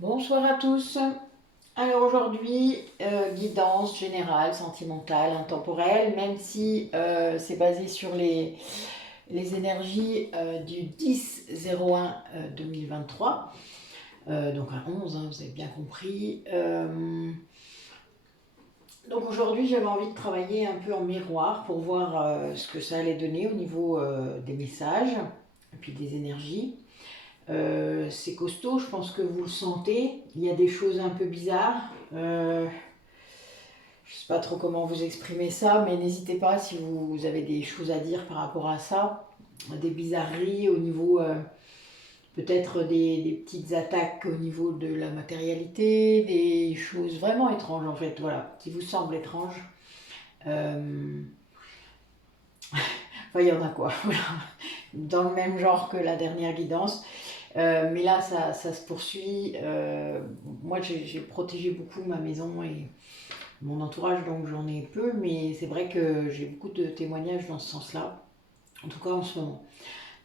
Bonsoir à tous. Alors aujourd'hui, guidance générale, sentimentale, intemporelle, même si c'est basé sur les énergies du 10-01 2023, donc un 11, hein, vous avez bien compris. Donc aujourd'hui, j'avais envie de travailler un peu en miroir pour voir ce que ça allait donner au niveau des messages et puis des énergies. C'est costaud, je pense que vous le sentez. Il y a des choses un peu bizarres. Je ne sais pas trop comment vous exprimer ça, mais n'hésitez pas si vous avez des choses à dire par rapport à ça. Des bizarreries au niveau, peut-être des petites attaques au niveau de la matérialité, des choses vraiment étranges en fait, voilà, qui vous semblent étranges. Euh, Enfin, il y en a quoi, voilà. Dans le même genre que la dernière guidance. Mais là, ça se poursuit. Moi, j'ai protégé beaucoup ma maison et mon entourage, donc j'en ai peu, mais c'est vrai que j'ai beaucoup de témoignages dans ce sens-là, en tout cas en ce moment.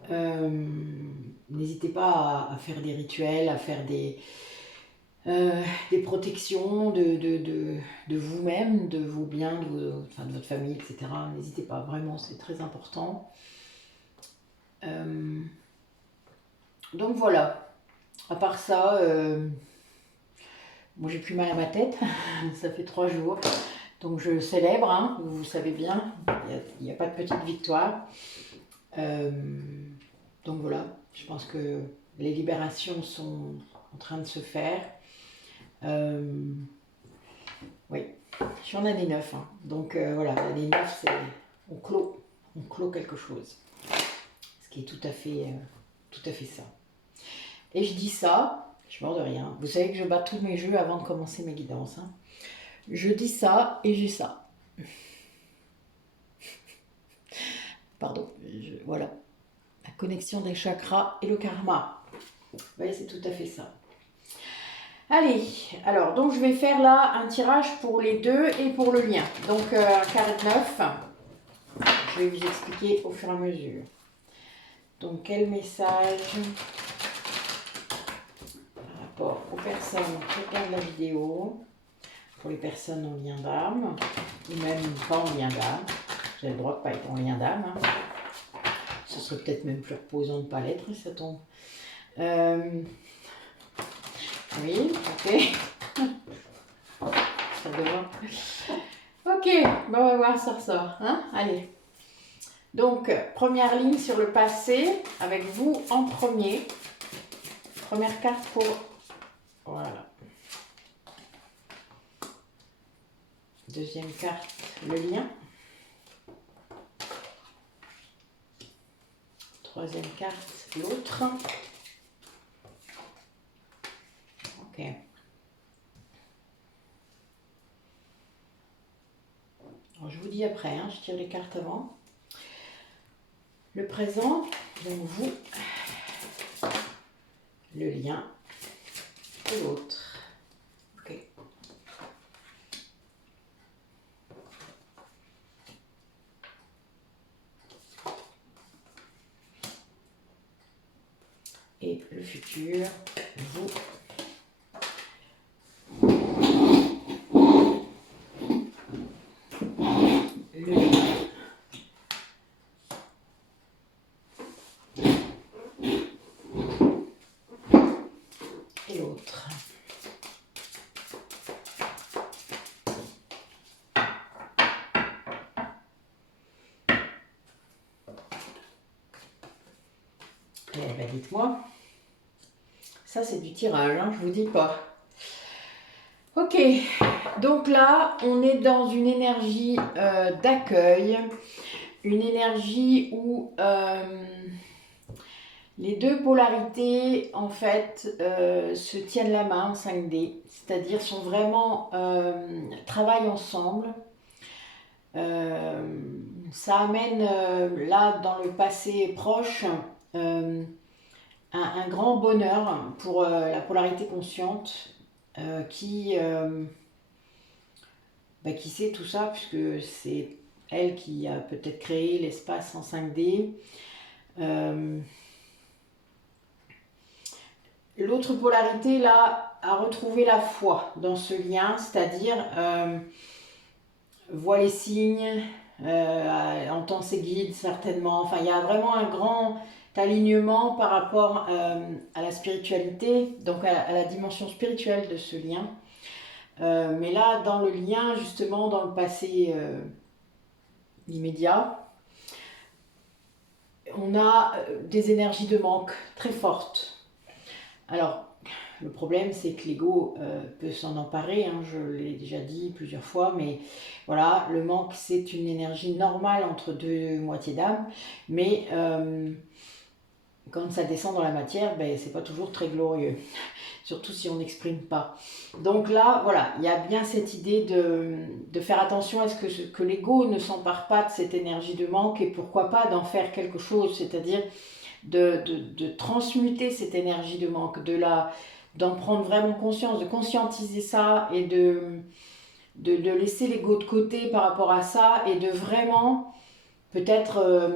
Euh, N'hésitez pas à faire des rituels, à faire des protections de vous-même, de vos biens, enfin, de votre famille, etc. N'hésitez pas, vraiment, c'est très important. Euh, donc voilà, à part ça, moi j'ai plus mal à ma tête, ça fait 3 jours. Donc je célèbre, hein, vous savez bien, il n'y a pas de petite victoire. Euh, donc voilà, je pense que les libérations sont en train de se faire. Euh, oui, je suis en année 9, hein. Donc voilà, l'année 9, c'est on clôt quelque chose. Ce qui est tout à fait ça. Et je dis ça, je meurs de rien. Vous savez que je bats tous mes jeux avant de commencer mes guidances, hein. Je dis ça et j'ai ça. Pardon, voilà. La connexion des chakras et le karma. Vous voyez, c'est tout à fait ça. Allez, alors, donc je vais faire là un tirage pour les deux et pour le lien. Donc, un carré de 9. Je vais vous expliquer au fur et à mesure. Donc, quel message par rapport aux personnes qui regardent la vidéo, pour les personnes en lien d'âme, ou même pas en lien d'âme. Vous avez le droit de ne pas être en lien d'âme, hein. Ce serait peut-être même plus reposant de ne pas l'être, ça tombe. Oui, ok. Ça devant. Ok, bon, on va voir ça ressort, hein. Allez. Donc, première ligne sur le passé, avec vous en premier. Première carte pour... Voilà. Deuxième carte, le lien. Troisième carte, l'autre. Ok. Alors, je vous dis après, hein, je tire les cartes avant. Le présent, donc vous, le lien et l'autre. Ok. Et le futur, vous, le lien et l'autre. Eh ben dites-moi, ça c'est du tirage, hein, je vous dis pas. Ok, donc là on est dans une énergie d'accueil, une énergie où les deux polarités en fait se tiennent la main en 5D, c'est-à-dire sont vraiment travaillent ensemble. Ça amène là dans le passé proche un grand bonheur pour la polarité consciente qui sait tout ça, puisque c'est elle qui a peut-être créé l'espace en 5D. l'autre polarité, là, a retrouvé la foi dans ce lien, c'est-à-dire voit les signes, entend ses guides certainement. Enfin, il y a vraiment un grand alignement par rapport à la spiritualité, donc à la dimension spirituelle de ce lien. Mais là, dans le lien, justement, dans le passé immédiat, on a des énergies de manque très fortes. Alors, le problème, c'est que l'ego peut s'en emparer, hein, je l'ai déjà dit plusieurs fois, mais voilà, le manque, c'est une énergie normale entre deux moitiés d'âme, mais quand ça descend dans la matière, ben, c'est pas toujours très glorieux, surtout si on n'exprime pas. Donc là, voilà, il y a bien cette idée de faire attention à ce que l'ego ne s'empare pas de cette énergie de manque et pourquoi pas d'en faire quelque chose, c'est-à-dire de transmuter cette énergie de manque, d'en prendre vraiment conscience, de conscientiser ça et de laisser l'ego de côté par rapport à ça et de vraiment peut-être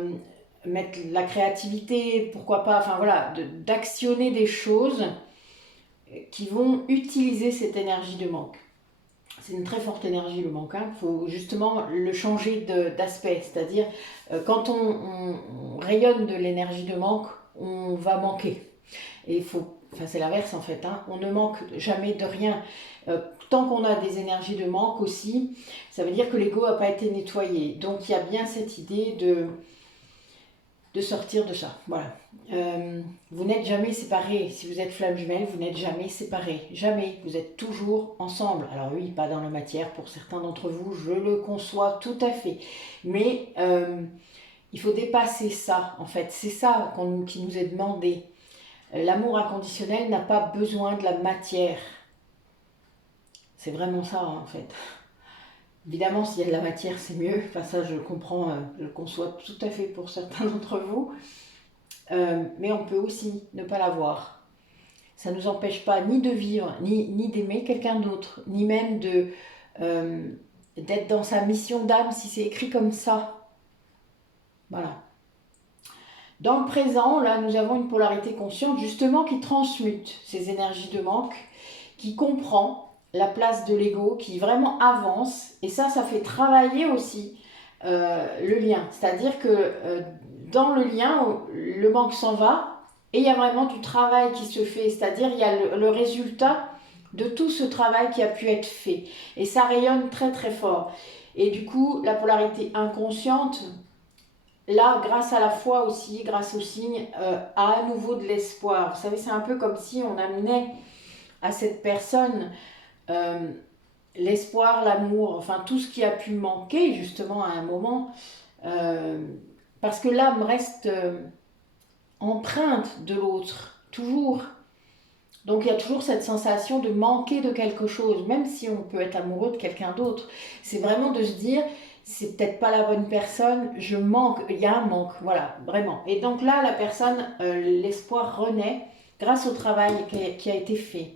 mettre la créativité, pourquoi pas, enfin voilà, d'actionner des choses qui vont utiliser cette énergie de manque. C'est une très forte énergie le manque, il faut justement le changer d'aspect, c'est-à-dire quand on rayonne de l'énergie de manque, on va manquer. Et il faut, enfin c'est l'inverse en fait, hein, on ne manque jamais de rien. Tant qu'on a des énergies de manque aussi, ça veut dire que l'ego n'a pas été nettoyé. Donc il y a bien cette idée de sortir de ça. Voilà. Vous n'êtes jamais séparés. Si vous êtes flamme jumelle, vous n'êtes jamais séparés. Jamais. Vous êtes toujours ensemble. Alors oui, pas dans la matière pour certains d'entre vous, je le conçois tout à fait. Mais il faut dépasser ça, en fait. C'est ça qui nous est demandé. L'amour inconditionnel n'a pas besoin de la matière. C'est vraiment ça, en fait. Évidemment, s'il y a de la matière, c'est mieux. Enfin, ça, je comprends, je le conçois tout à fait pour certains d'entre vous. Mais on peut aussi ne pas l'avoir. Ça ne nous empêche pas ni de vivre, ni d'aimer quelqu'un d'autre, ni même d'être dans sa mission d'âme si c'est écrit comme ça. Voilà. Dans le présent, là, nous avons une polarité consciente justement qui transmute ces énergies de manque, qui comprend la place de l'ego, qui vraiment avance. Et ça fait travailler aussi le lien. C'est-à-dire que dans le lien, le manque s'en va et il y a vraiment du travail qui se fait. C'est-à-dire il y a le résultat de tout ce travail qui a pu être fait. Et ça rayonne très très fort. Et du coup, la polarité inconsciente, là, grâce à la foi aussi, grâce au signe, a à nouveau de l'espoir. Vous savez, c'est un peu comme si on amenait à cette personne l'espoir, l'amour, enfin tout ce qui a pu manquer justement à un moment, parce que l'âme reste empreinte de l'autre, toujours. Donc il y a toujours cette sensation de manquer de quelque chose, même si on peut être amoureux de quelqu'un d'autre. C'est vraiment de se dire, c'est peut-être pas la bonne personne, je manque, il y a un manque, voilà, vraiment. Et donc là, la personne, l'espoir renaît grâce au travail qui a été fait.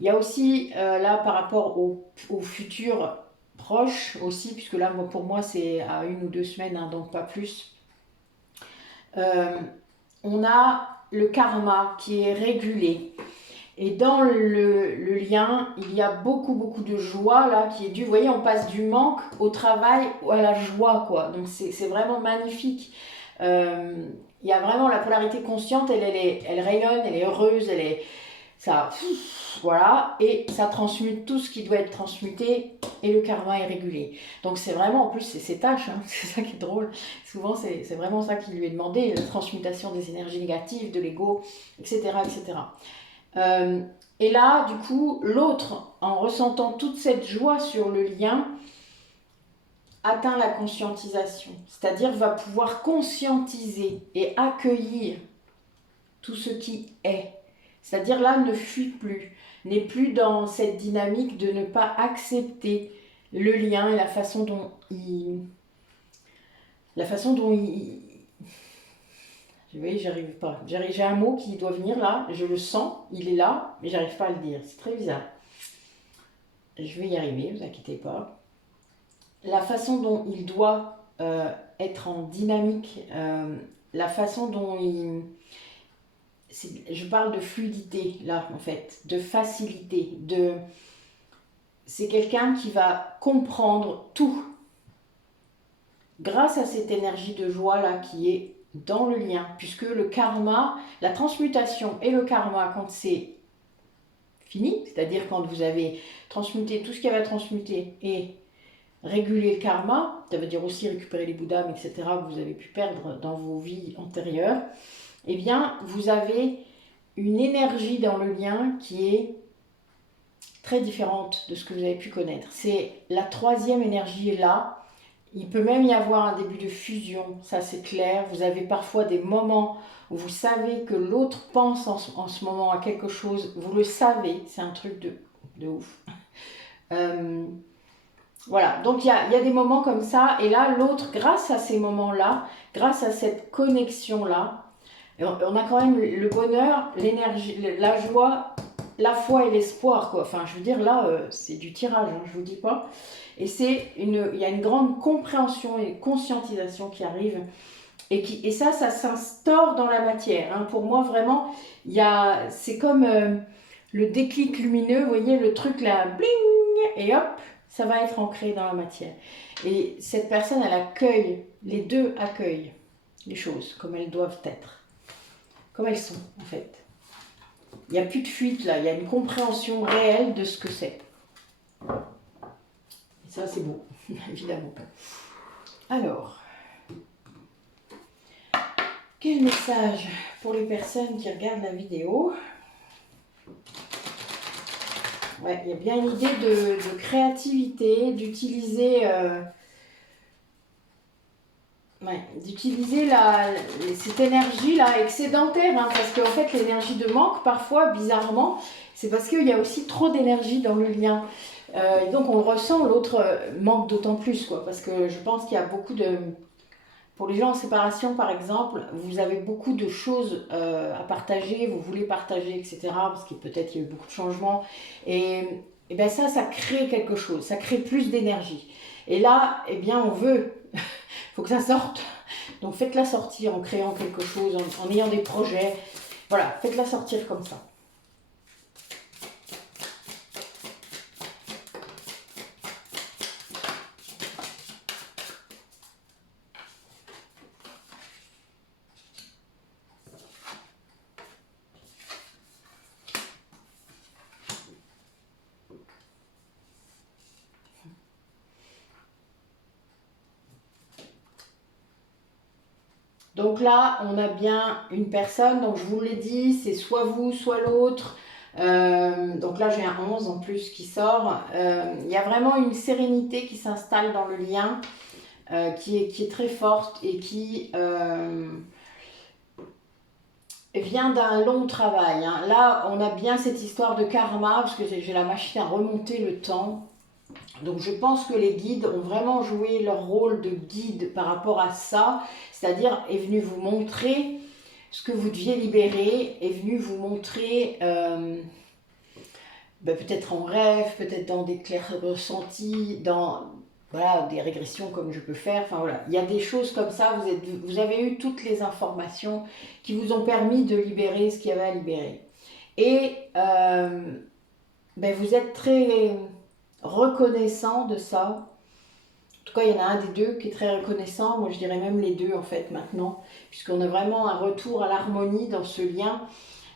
Il y a aussi, là, par rapport au futur proche aussi, puisque là, pour moi, c'est à 1 ou 2 semaines, hein, donc pas plus. On a le karma qui est régulé. Et dans le lien, il y a beaucoup de joie là qui est due. Vous voyez, on passe du manque au travail à la joie, quoi. Donc c'est vraiment magnifique. Il y a vraiment la polarité consciente, elle rayonne, elle est heureuse, elle est ça, voilà, et ça transmute tout ce qui doit être transmuté et le karma est régulé. Donc c'est vraiment, en plus c'est ses tâches, hein, c'est ça qui est drôle. Souvent c'est vraiment ça qui lui est demandé, la transmutation des énergies négatives, de l'ego, etc. etc. Et là, du coup, l'autre, en ressentant toute cette joie sur le lien, atteint la conscientisation, c'est-à-dire va pouvoir conscientiser et accueillir tout ce qui est. C'est-à-dire là, ne fuit plus, n'est plus dans cette dynamique de ne pas accepter le lien et la façon dont il... Vous voyez, j'arrive pas. J'ai un mot qui doit venir là, je le sens, il est là, mais j'arrive pas à le dire. C'est très bizarre. Je vais y arriver, ne vous inquiétez pas. La façon dont il doit être en dynamique, la façon dont il... je parle de fluidité là en fait, de facilité, c'est quelqu'un qui va comprendre tout grâce à cette énergie de joie là qui est dans le lien, puisque le karma, la transmutation et le karma, quand c'est fini, c'est-à-dire quand vous avez transmuté tout ce qu'il y avait à transmuter et régulé le karma, ça veut dire aussi récupérer les bouddhas, etc., que vous avez pu perdre dans vos vies antérieures, eh bien, vous avez une énergie dans le lien qui est très différente de ce que vous avez pu connaître. C'est la troisième énergie est là. Il peut même y avoir un début de fusion, ça c'est clair. Vous avez parfois des moments où vous savez que l'autre pense en ce moment à quelque chose. Vous le savez, c'est un truc de ouf. Voilà, donc il y a des moments comme ça. Et là, l'autre, grâce à ces moments-là, grâce à cette connexion-là, on a quand même le bonheur, l'énergie, la joie, la foi et l'espoir, quoi. Enfin, je veux dire, là, c'est du tirage, hein, je vous dis pas. Et il y a une grande compréhension et conscientisation qui arrive. Et ça s'instaure dans la matière. Hein. Pour moi, vraiment, c'est comme le déclic lumineux, vous voyez, le truc là, bling, et hop, ça va être ancré dans la matière. Et cette personne, elle accueille, les deux accueillent les choses comme elles doivent être. Comme elles sont, en fait. Il n'y a plus de fuite, là. Il y a une compréhension réelle de ce que c'est. Et ça, c'est beau, évidemment. Alors, quel message pour les personnes qui regardent la vidéo? Ouais, il y a bien une idée de créativité, d'utiliser... d'utiliser cette énergie-là excédentaire, hein, parce qu'en fait l'énergie de manque, parfois, bizarrement, c'est parce qu'il y a aussi trop d'énergie dans le lien. Et donc on le ressent, l'autre manque d'autant plus, quoi, parce que je pense qu'il y a beaucoup de... Pour les gens en séparation, par exemple, vous avez beaucoup de choses à partager, vous voulez partager, etc., parce qu'il peut-être il y a eu beaucoup de changements, et bien ça crée quelque chose, ça crée plus d'énergie. Et là, eh bien, on veut... Il faut que ça sorte. Donc faites-la sortir en créant quelque chose, en ayant des projets. Voilà, faites-la sortir comme ça. Donc là, on a bien une personne, donc je vous l'ai dit, c'est soit vous, soit l'autre. Donc là, j'ai un 11 en plus qui sort. Il y a vraiment une sérénité qui s'installe dans le lien, qui est très forte et qui vient d'un long travail. Hein. Là, on a bien cette histoire de karma, parce que j'ai la machine à remonter le temps. Donc je pense que les guides ont vraiment joué leur rôle de guide par rapport à ça, c'est-à-dire est venu vous montrer ce que vous deviez libérer, est venu vous montrer peut-être en rêve, peut-être dans des clairs ressentis, dans voilà, des régressions comme je peux faire, enfin voilà, il y a des choses comme ça, vous avez eu toutes les informations qui vous ont permis de libérer ce qu'il y avait à libérer. Et vous êtes très reconnaissant de ça. En tout cas, il y en a un des deux qui est très reconnaissant. Moi, je dirais même les deux, en fait, maintenant. Puisqu'on a vraiment un retour à l'harmonie dans ce lien.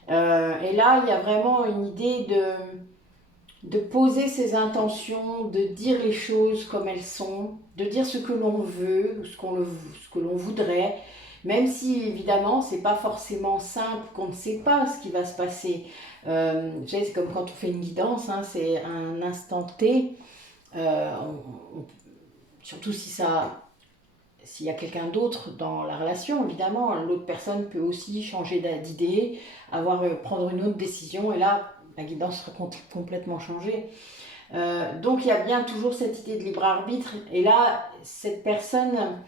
Et là, il y a vraiment une idée de poser ses intentions, de dire les choses comme elles sont, de dire ce que l'on veut, ce que l'on voudrait. Même si, évidemment, c'est pas forcément simple, qu'on ne sait pas ce qui va se passer. Vous savez, c'est comme quand on fait une guidance, hein, c'est un instant T. Surtout s'il y a quelqu'un d'autre dans la relation, évidemment, l'autre personne peut aussi changer d'idée, prendre une autre décision, et là, la guidance sera complètement changée. Donc, il y a bien toujours cette idée de libre arbitre, et là, cette personne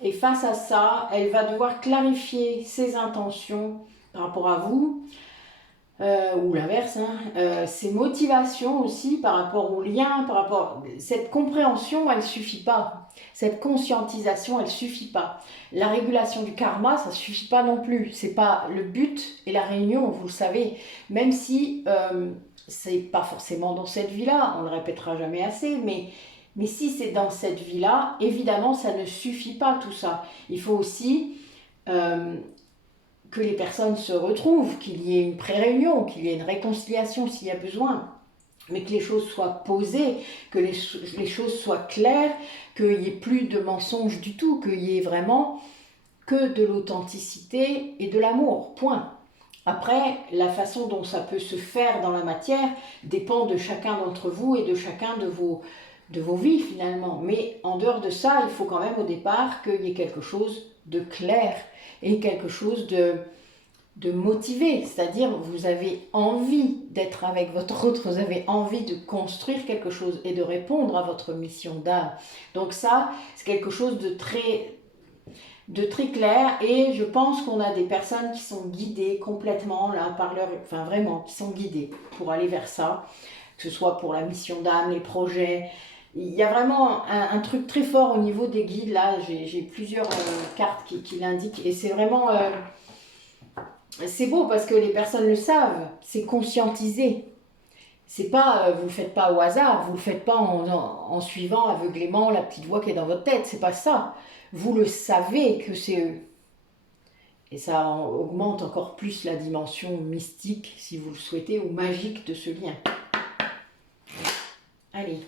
est face à ça, elle va devoir clarifier ses intentions par rapport à vous. ou l'inverse, hein, ces motivations aussi par rapport aux liens, par rapport... Cette compréhension, elle suffit pas. Cette conscientisation, elle suffit pas. La régulation du karma, ça suffit pas non plus. C'est pas le but et la réunion, vous le savez. Même si c'est pas forcément dans cette vie-là, on le répétera jamais assez, mais si c'est dans cette vie-là, évidemment, ça ne suffit pas tout ça. Il faut aussi... que les personnes se retrouvent, qu'il y ait une pré-réunion, qu'il y ait une réconciliation s'il y a besoin, mais que les choses soient posées, que les choses soient claires, qu'il n'y ait plus de mensonges du tout, qu'il y ait vraiment que de l'authenticité et de l'amour, point. Après, la façon dont ça peut se faire dans la matière dépend de chacun d'entre vous et de chacun de vos vies finalement. Mais en dehors de ça, il faut quand même au départ qu'il y ait quelque chose de clair et quelque chose de motivé. C'est-à-dire, vous avez envie d'être avec votre autre, vous avez envie de construire quelque chose et de répondre à votre mission d'âme. Donc ça, c'est quelque chose de très clair, et je pense qu'on a des personnes qui sont guidées complètement là par leur, enfin vraiment qui sont guidées pour aller vers ça, que ce soit pour la mission d'âme, les projets. Il y a vraiment un truc très fort au niveau des guides là. J'ai plusieurs cartes qui l'indiquent, et c'est vraiment c'est beau parce que les personnes le savent, c'est conscientisé. C'est pas, vous le faites pas au hasard, vous le faites pas en suivant aveuglément la petite voix qui est dans votre tête, c'est pas ça. Vous le savez que c'est eux. Et ça augmente encore plus la dimension mystique, si vous le souhaitez, ou magique de ce lien. Allez.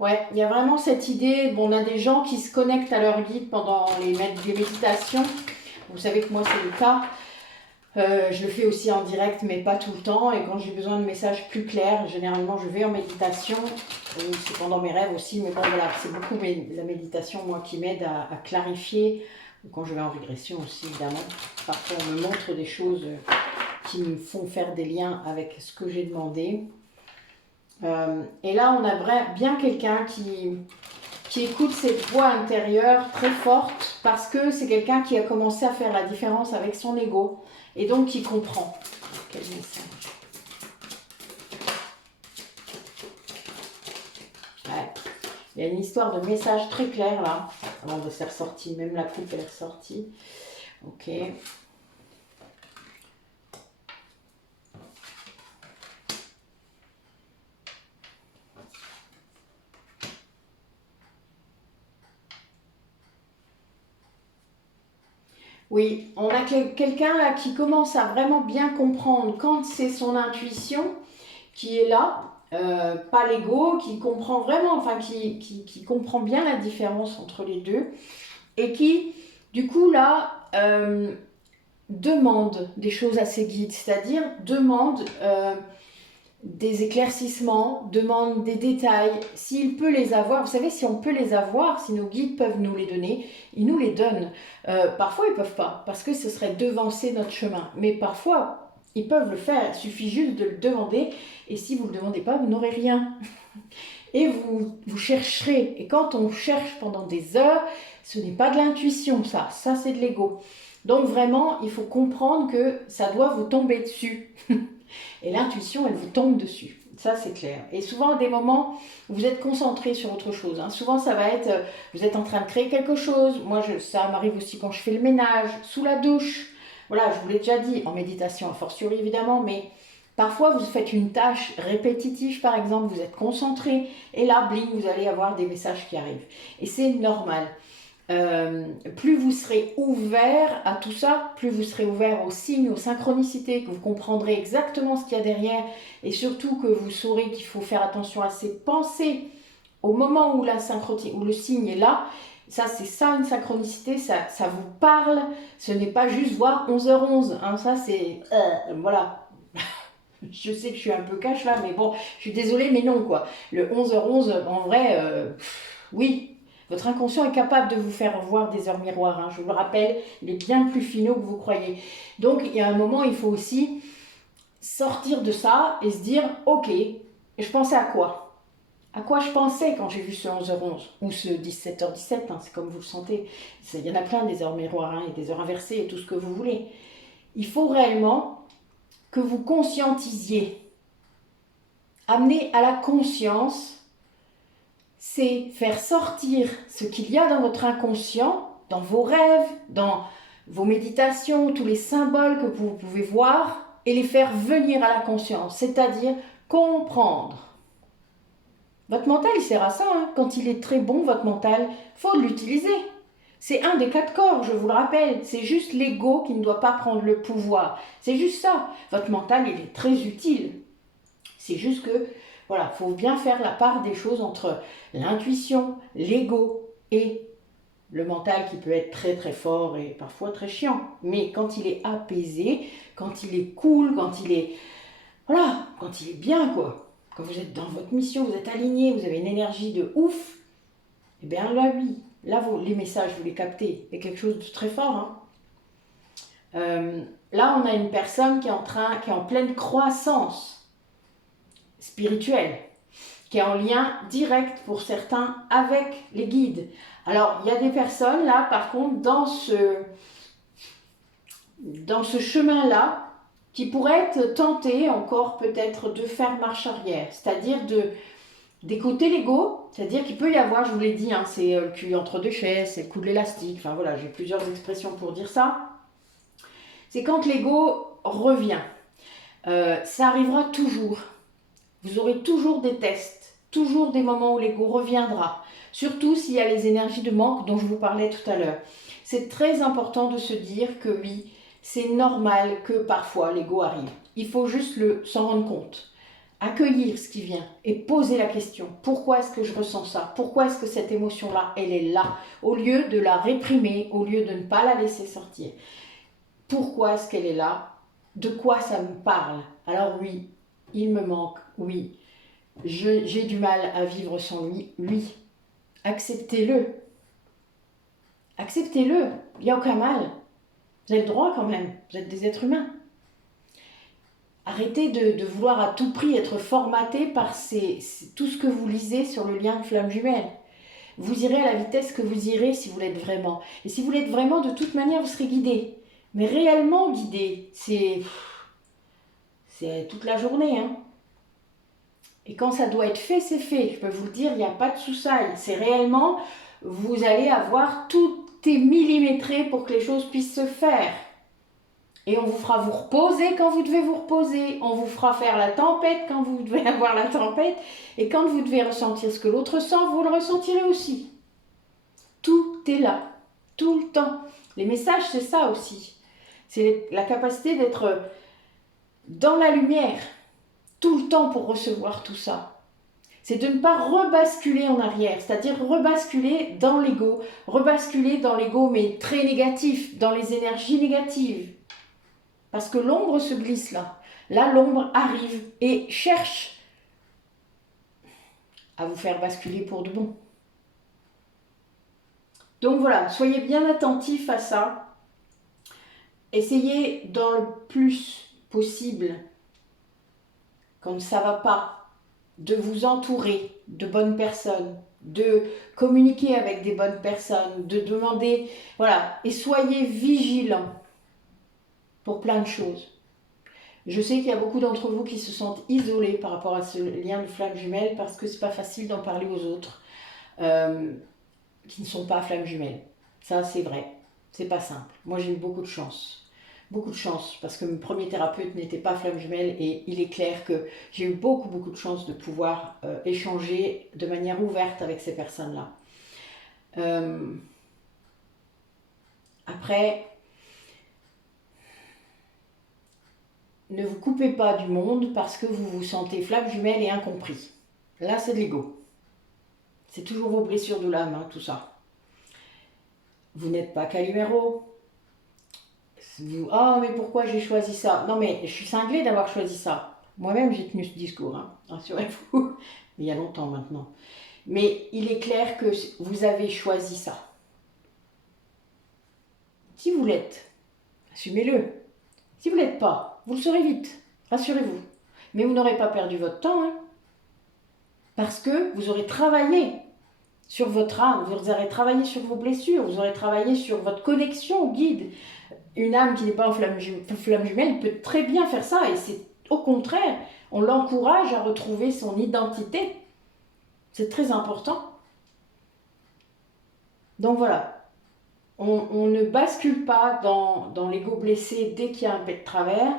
Ouais, il y a vraiment cette idée, bon, on a des gens qui se connectent à leur guide pendant les méditations. Vous savez que moi c'est le cas. Je le fais aussi en direct, mais pas tout le temps. Et quand j'ai besoin de messages plus clairs, généralement je vais en méditation. C'est pendant mes rêves aussi, mais bon voilà, c'est beaucoup la méditation moi qui m'aide à clarifier. Quand je vais en régression aussi évidemment. Parfois on me montre des choses qui me font faire des liens avec ce que j'ai demandé. Et là on a bien quelqu'un qui écoute cette voix intérieure très forte, parce que c'est quelqu'un qui a commencé à faire la différence avec son ego. Et donc, qui comprend. Quel message? Ouais. Il y a une histoire de message très clair là. Avant de s'être ressorti, même la coupe elle est ressortie. Ok. Oui, on a quelqu'un là qui commence à vraiment bien comprendre quand c'est son intuition qui est là, pas l'ego, qui comprend vraiment, enfin qui comprend bien la différence entre les deux, et qui, du coup là, demande des choses à ses guides, c'est-à-dire demande des éclaircissements, demande des détails, s'il peut les avoir. Vous savez, si on peut les avoir, si nos guides peuvent nous les donner, ils nous les donnent. Parfois, ils ne peuvent pas, parce que ce serait devancer notre chemin. Mais parfois, ils peuvent le faire, il suffit juste de le demander, et si vous ne le demandez pas, vous n'aurez rien. Et vous chercherez. Et quand on cherche pendant des heures, ce n'est pas de l'intuition, ça c'est de l'ego. Donc vraiment, il faut comprendre que ça doit vous tomber dessus. Et l'intuition, elle vous tombe dessus. Ça, c'est clair. Et souvent, à des moments où vous êtes concentré sur autre chose. Hein. Souvent, ça va être, vous êtes en train de créer quelque chose. Moi, ça m'arrive aussi quand je fais le ménage, sous la douche. Voilà, je vous l'ai déjà dit, en méditation, a fortiori évidemment, mais parfois, vous faites une tâche répétitive, par exemple, vous êtes concentré, et là, bling, vous allez avoir des messages qui arrivent. Et c'est normal. Plus vous serez ouvert à tout ça, plus vous serez ouvert aux signes, aux synchronicités, que vous comprendrez exactement ce qu'il y a derrière, et surtout que vous saurez qu'il faut faire attention à ses pensées au moment où la synchronicité, où le signe est là. Ça, c'est ça une synchronicité, ça vous parle, ce n'est pas juste voir 11h11, hein, ça c'est... voilà. Je sais que je suis un peu cash là, mais bon, je suis désolée, mais non quoi. Le 11h11, en vrai, oui. Votre inconscient est capable de vous faire voir des heures miroirs. Hein. Je vous le rappelle, il est bien plus finot que vous croyez. Donc, il y a un moment, il faut aussi sortir de ça et se dire, ok, je pensais à quoi? À quoi je pensais quand j'ai vu ce 11h11 ou ce 17h17, hein, c'est comme vous le sentez. Il y en a plein des heures miroirs, hein, et des heures inversées et tout ce que vous voulez. il faut réellement que vous conscientisiez. Amener à la conscience, c'est faire sortir ce qu'il y a dans votre inconscient, dans vos rêves, dans vos méditations, tous les symboles que vous pouvez voir, et les faire venir à la conscience, c'est-à-dire comprendre. Votre mental, il sert à ça. Hein. Quand il est très bon, votre mental, il faut l'utiliser. C'est un des 4 corps, je vous le rappelle. C'est juste l'ego qui ne doit pas prendre le pouvoir. C'est juste ça. Votre mental, il est très utile. C'est juste que, voilà, il faut bien faire la part des choses entre l'intuition, l'ego et le mental qui peut être très très fort et parfois très chiant. Mais quand il est apaisé, quand il est cool, quand il est, voilà, quand il est bien, quoi. Quand vous êtes dans votre mission, vous êtes aligné, vous avez une énergie de ouf, eh bien là, oui, là, les messages, vous les captez. Il y a quelque chose de très fort. Hein. Là, on a une personne qui est en pleine croissance spirituelle, qui est en lien direct pour certains avec les guides. Alors, il y a des personnes là, par contre, dans ce chemin-là, qui pourraient être tentées encore peut-être de faire marche arrière, c'est-à-dire d'écouter l'ego, c'est-à-dire qu'il peut y avoir, je vous l'ai dit, hein, c'est le cul entre deux chaises, c'est le coup de l'élastique, enfin voilà, j'ai plusieurs expressions pour dire ça. C'est quand l'ego revient. Ça arrivera toujours. Vous aurez toujours des tests, toujours des moments où l'ego reviendra, surtout s'il y a les énergies de manque dont je vous parlais tout à l'heure. C'est très important de se dire que oui, c'est normal que parfois l'ego arrive. Il faut juste s'en rendre compte, accueillir ce qui vient et poser la question. Pourquoi est-ce que je ressens ça? Pourquoi est-ce que cette émotion-là, elle est là? Au lieu de la réprimer, au lieu de ne pas la laisser sortir. Pourquoi est-ce qu'elle est là? De quoi ça me parle? Alors oui, il me manque, oui. J'ai du mal à vivre sans lui, oui. Acceptez-le. Acceptez-le, il n'y a aucun mal. Vous avez le droit quand même, vous êtes des êtres humains. Arrêtez de vouloir à tout prix être formaté par tout ce que vous lisez sur le lien de flamme jumelle. Vous irez à la vitesse que vous irez si vous l'êtes vraiment. Et si vous l'êtes vraiment, de toute manière, vous serez guidé. Mais réellement guidé, c'est toute la journée. Hein. Et quand ça doit être fait, c'est fait. Je peux vous le dire, il n'y a pas de soussailles. C'est réellement, vous allez avoir tout est millimétré pour que les choses puissent se faire. Et on vous fera vous reposer quand vous devez vous reposer. On vous fera faire la tempête quand vous devez avoir la tempête. Et quand vous devez ressentir ce que l'autre sent, vous le ressentirez aussi. Tout est là, tout le temps. Les messages, c'est ça aussi. C'est la capacité d'être dans la lumière, tout le temps pour recevoir tout ça. C'est de ne pas rebasculer en arrière, c'est-à-dire rebasculer dans l'ego mais très négatif, dans les énergies négatives. Parce que l'ombre se glisse là. Là, l'ombre arrive et cherche à vous faire basculer pour de bon. Donc voilà, soyez bien attentifs à ça. Essayez dans le plus possible, quand ça ne va pas, de vous entourer de bonnes personnes, de communiquer avec des bonnes personnes, de demander, voilà, et soyez vigilants pour plein de choses. Je sais qu'il y a beaucoup d'entre vous qui se sentent isolés par rapport à ce lien de flamme jumelle parce que c'est pas facile d'en parler aux autres qui ne sont pas flamme jumelle. Ça, c'est vrai, c'est pas simple. Moi, j'ai eu beaucoup de chance. Beaucoup de chance, parce que mon premier thérapeute n'était pas flamme jumelle et il est clair que j'ai eu beaucoup de chance de pouvoir échanger de manière ouverte avec ces personnes-là. Après, ne vous coupez pas du monde parce que vous vous sentez flamme jumelle et incompris. Là, c'est de l'ego. C'est toujours vos blessures de l'âme, hein, tout ça. Vous n'êtes pas Calimero. Ah, mais pourquoi j'ai choisi ça? Non, mais je suis cinglée d'avoir choisi ça. Moi-même, j'ai tenu ce discours, hein, rassurez-vous. Il y a longtemps maintenant. Mais il est clair que vous avez choisi ça. Si vous l'êtes, assumez-le. Si vous ne l'êtes pas, vous le saurez vite, rassurez-vous. Mais vous n'aurez pas perdu votre temps, hein, parce que vous aurez travaillé sur votre âme, vous aurez travaillé sur vos blessures, vous aurez travaillé sur votre connexion au guide, Une âme qui n'est pas en flamme jumelle peut très bien faire ça, et c'est au contraire, on l'encourage à retrouver son identité. C'est très important. Donc voilà, on ne bascule pas dans l'ego blessé dès qu'il y a un pet de travers,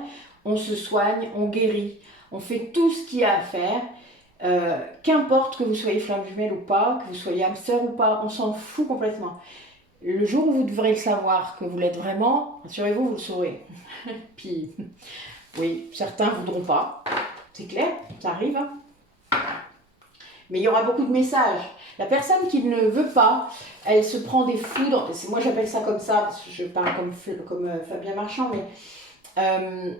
on se soigne, on guérit, on fait tout ce qu'il y a à faire. Qu'importe que vous soyez flamme jumelle ou pas, que vous soyez âme sœur ou pas, on s'en fout complètement. Le jour où vous devrez le savoir que vous l'êtes vraiment, rassurez-vous, vous le saurez. Puis, oui, certains ne voudront pas, c'est clair, ça arrive. Hein. Mais il y aura beaucoup de messages. La personne qui ne veut pas, elle se prend des foudres. Moi, j'appelle ça comme ça, parce que je parle comme Fabien Marchand, mais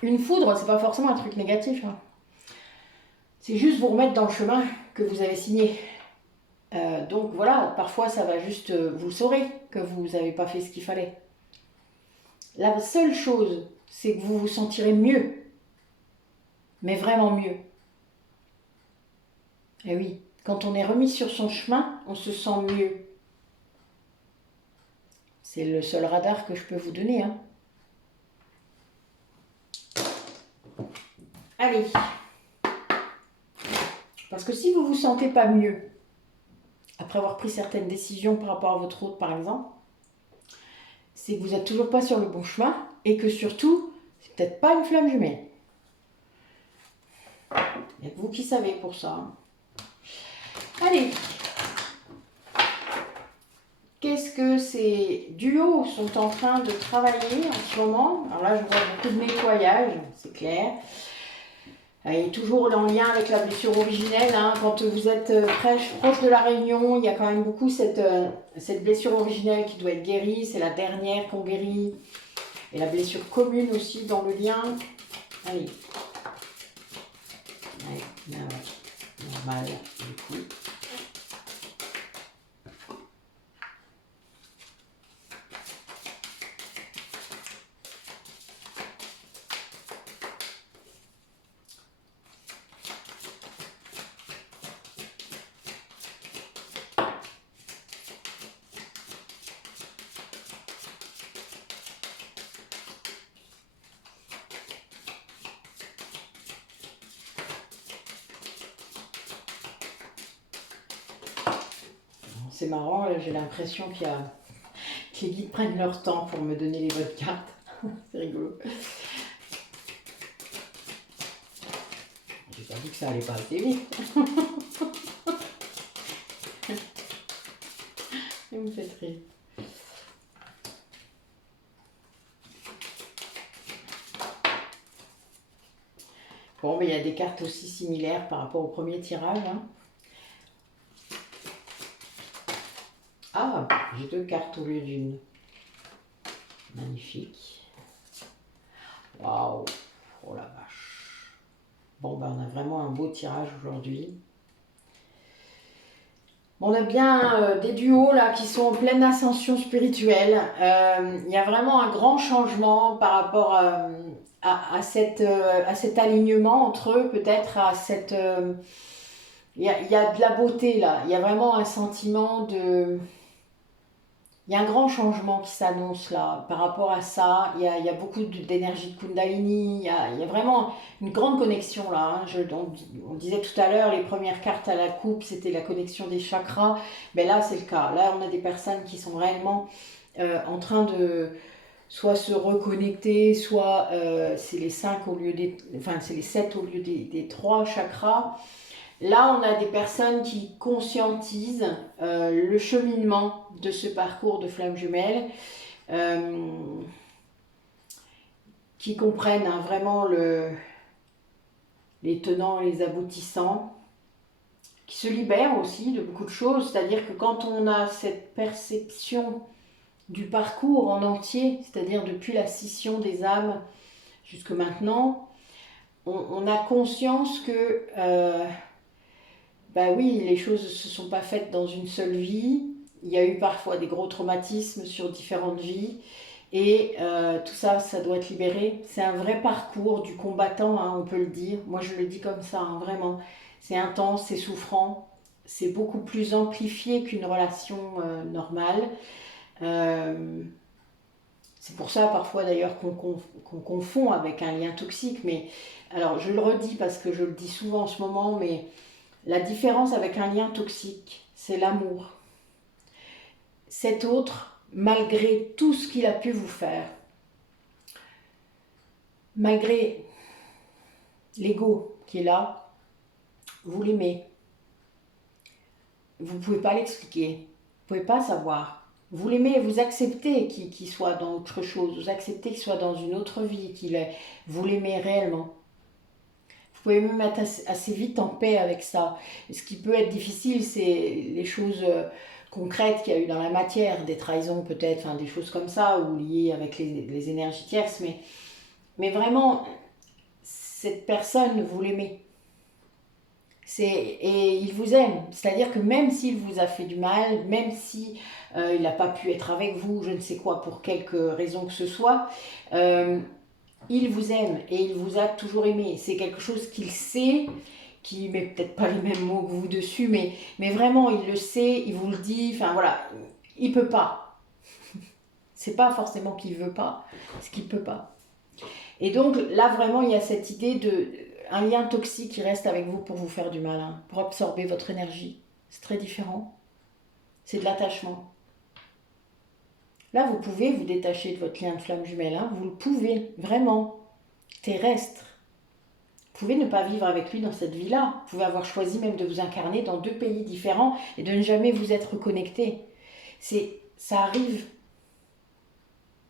une foudre, c'est pas forcément un truc négatif. Hein. C'est juste vous remettre dans le chemin que vous avez signé. Donc voilà, parfois ça va juste, vous le saurez que vous n'avez pas fait ce qu'il fallait. La seule chose, c'est que vous vous sentirez mieux, mais vraiment mieux. Et oui, quand on est remis sur son chemin, on se sent mieux. C'est le seul radar que je peux vous donner. Hein. Allez. Parce que si vous ne vous sentez pas mieux, après avoir pris certaines décisions par rapport à votre route par exemple, c'est que vous n'êtes toujours pas sur le bon chemin et que surtout, c'est peut-être pas une flamme jumelle. Il y a que vous qui savez pour ça. Hein. Allez. Qu'est-ce que ces duos sont en train de travailler en ce moment? Alors là, je vois beaucoup de nettoyage, c'est clair. Et toujours en lien avec la blessure originelle. Hein. Quand vous êtes proche de la réunion, il y a quand même beaucoup cette blessure originelle qui doit être guérie. C'est la dernière qu'on guérit. Et la blessure commune aussi dans le lien. Allez. Allez, normal, du coup. C'est marrant, j'ai l'impression que les guides prennent leur temps pour me donner les bonnes cartes. C'est rigolo. J'ai pas dit que ça allait pas assez vite. Vous me faites rire. Bon, mais il y a des cartes aussi similaires par rapport au premier tirage. Hein. Ah, j'ai 2 cartes au lieu d'une. Magnifique. Waouh. Oh la vache. Bon, ben on a vraiment un beau tirage aujourd'hui. On a bien des duos là qui sont en pleine ascension spirituelle. Il y a vraiment un grand changement par rapport à cet alignement entre eux, peut-être à cette... Il y a de la beauté là, il y a vraiment un sentiment de... Il y a un grand changement qui s'annonce là par rapport à ça. Il y a beaucoup d'énergie de Kundalini. Il y a vraiment une grande connexion là. Hein. On disait tout à l'heure, les premières cartes à la coupe, c'était la connexion des chakras. Mais là, c'est le cas. Là, on a des personnes qui sont réellement en train de soit se reconnecter, soit c'est les 5 au lieu des... Enfin, c'est les 7 au lieu des 3 chakras. Là, on a des personnes qui conscientisent le cheminement de ce parcours de flamme jumelle, qui comprennent hein, vraiment les tenants et les aboutissants, qui se libèrent aussi de beaucoup de choses. C'est-à-dire que quand on a cette perception du parcours en entier, c'est-à-dire depuis la scission des âmes jusque maintenant, on a conscience que... Ben oui, les choses ne se sont pas faites dans une seule vie. Il y a eu parfois des gros traumatismes sur différentes vies. Et tout ça, ça doit être libéré. C'est un vrai parcours du combattant, hein, on peut le dire. Moi, je le dis comme ça, hein, vraiment. C'est intense, c'est souffrant. C'est beaucoup plus amplifié qu'une relation normale. C'est pour ça parfois d'ailleurs qu'on confond avec un lien toxique. Mais alors je le redis parce que je le dis souvent en ce moment, mais la différence avec un lien toxique, c'est l'amour. Cet autre, malgré tout ce qu'il a pu vous faire, malgré l'ego qui est là, vous l'aimez. Vous ne pouvez pas l'expliquer, vous ne pouvez pas savoir. Vous l'aimez, vous acceptez qu'il soit dans autre chose, vous acceptez qu'il soit dans une autre vie, vous l'aimez réellement. Vous pouvez même être assez vite en paix avec ça. Et ce qui peut être difficile, c'est les choses concrètes qu'il y a eu dans la matière, des trahisons peut-être, enfin, des choses comme ça, ou liées avec les énergies tierces. Mais vraiment, cette personne, vous l'aimez. Et il vous aime. C'est-à-dire que même s'il vous a fait du mal, même si il n'a pas pu être avec vous, je ne sais quoi, pour quelque raison que ce soit, il vous aime et il vous a toujours aimé. C'est quelque chose qu'il sait, qui met peut-être pas les mêmes mots que vous dessus, mais vraiment, il le sait, il vous le dit, enfin voilà, il peut pas. C'est pas forcément qu'il veut pas, c'est qu'il peut pas. Et donc là, vraiment, il y a cette idée un lien toxique qui reste avec vous pour vous faire du mal, hein, pour absorber votre énergie. C'est très différent. C'est de l'attachement. Là, vous pouvez vous détacher de votre lien de flamme jumelle. Hein, vous le pouvez, vraiment. Terrestre. Vous pouvez ne pas vivre avec lui dans cette vie-là. Vous pouvez avoir choisi même de vous incarner dans 2 pays différents et de ne jamais vous être connecté. Ça arrive.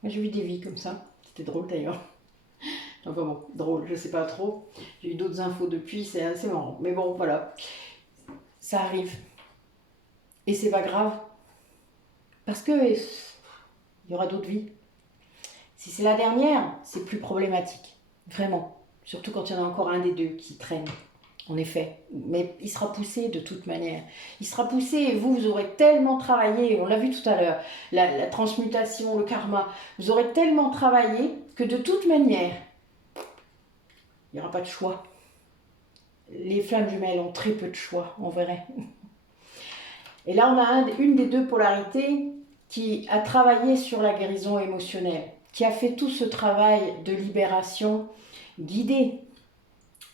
Moi, j'ai eu des vies comme ça. C'était drôle d'ailleurs. Enfin bon, drôle, je sais pas trop. J'ai eu d'autres infos depuis, c'est assez marrant. Mais bon, voilà. Ça arrive. Et c'est pas grave. Parce que il y aura d'autres vies. Si c'est la dernière, c'est plus problématique. Vraiment. Surtout quand il y en a encore un des deux qui traîne. En effet. Mais il sera poussé de toute manière. Il sera poussé et vous aurez tellement travaillé, on l'a vu tout à l'heure, la transmutation, le karma, vous aurez tellement travaillé que de toute manière, il n'y aura pas de choix. Les flammes jumelles ont très peu de choix, en vrai. Et là, on a une des 2 polarités qui a travaillé sur la guérison émotionnelle, qui a fait tout ce travail de libération guidée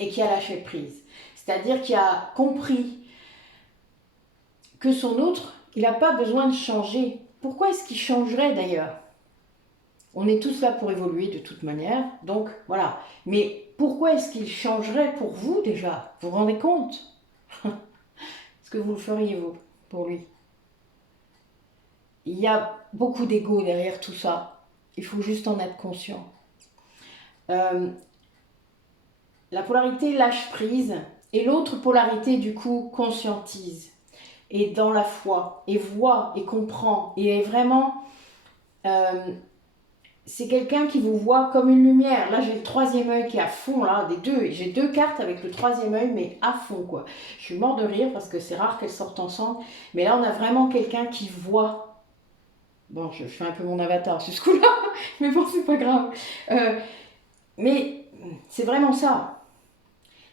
et qui a lâché prise. C'est-à-dire qui a compris que son autre, il n'a pas besoin de changer. Pourquoi est-ce qu'il changerait d'ailleurs ? On est tous là pour évoluer de toute manière, donc voilà. Mais pourquoi est-ce qu'il changerait pour vous déjà ? Vous vous rendez compte ? Est-ce que vous le feriez vous, pour lui ? Il y a beaucoup d'ego derrière tout ça. Il faut juste en être conscient. La polarité lâche prise et l'autre polarité du coup conscientise, est dans la foi, et voit, et comprend, et est vraiment... c'est quelqu'un qui vous voit comme une lumière. Là, j'ai le 3e œil qui est à fond, là, des 2. J'ai 2 cartes avec le 3e œil, mais à fond, quoi. Je suis mort de rire parce que c'est rare qu'elles sortent ensemble. Mais là, on a vraiment quelqu'un qui voit. Bon, je fais un peu mon avatar sur ce coup-là, mais bon, c'est pas grave. Mais c'est vraiment ça.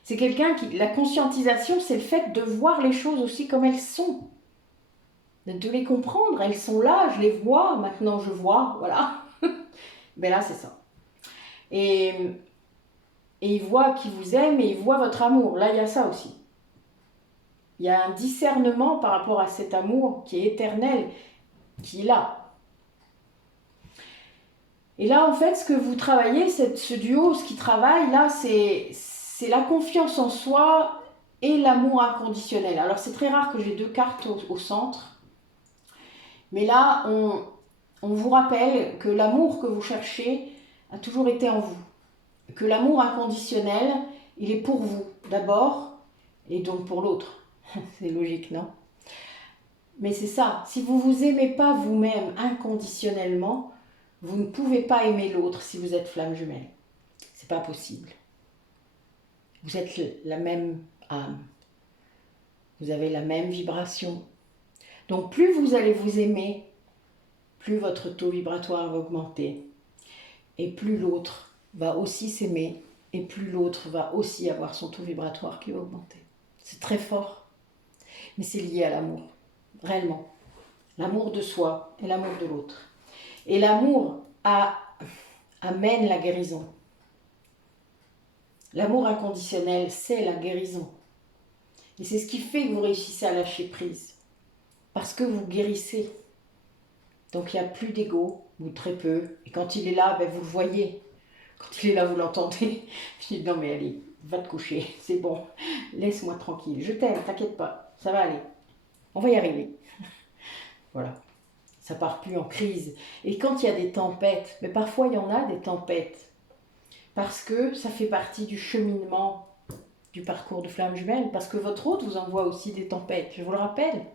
C'est quelqu'un qui... La conscientisation, c'est le fait de voir les choses aussi comme elles sont. De les comprendre. Elles sont là, je les vois, maintenant je vois, voilà. Ben là, c'est ça. Et il voit qu'il vous aime et il voit votre amour. Là, il y a ça aussi. Il y a un discernement par rapport à cet amour qui est éternel, qui est là. Et là, en fait, ce que vous travaillez, ce duo, ce qui travaille, là, c'est la confiance en soi et l'amour inconditionnel. Alors, c'est très rare que j'ai 2 cartes au centre. Mais là, on vous rappelle que l'amour que vous cherchez a toujours été en vous. Que l'amour inconditionnel, il est pour vous d'abord, et donc pour l'autre. C'est logique, non ? Mais c'est ça, si vous ne vous aimez pas vous-même inconditionnellement, vous ne pouvez pas aimer l'autre si vous êtes flamme jumelle. C'est pas possible. Vous êtes la même âme. Vous avez la même vibration. Donc plus vous allez vous aimer, plus votre taux vibratoire va augmenter. Et plus l'autre va aussi s'aimer, et plus l'autre va aussi avoir son taux vibratoire qui va augmenter. C'est très fort, mais c'est lié à l'amour, réellement. L'amour de soi et l'amour de l'autre. Et l'amour amène la guérison. L'amour inconditionnel, c'est la guérison. Et c'est ce qui fait que vous réussissez à lâcher prise. Parce que vous guérissez. Donc il n'y a plus d'ego, ou très peu. Et quand il est là, ben, vous le voyez. Quand il est là, vous l'entendez. Je dis non mais allez, va te coucher, c'est bon. Laisse-moi tranquille. Je t'aime, t'inquiète pas. Ça va aller. On va y arriver. Voilà. Ça part plus en crise. Et quand il y a des tempêtes, mais parfois il y en a des tempêtes. Parce que ça fait partie du cheminement du parcours de flamme jumelle, parce que votre hôte vous envoie aussi des tempêtes. Je vous le rappelle,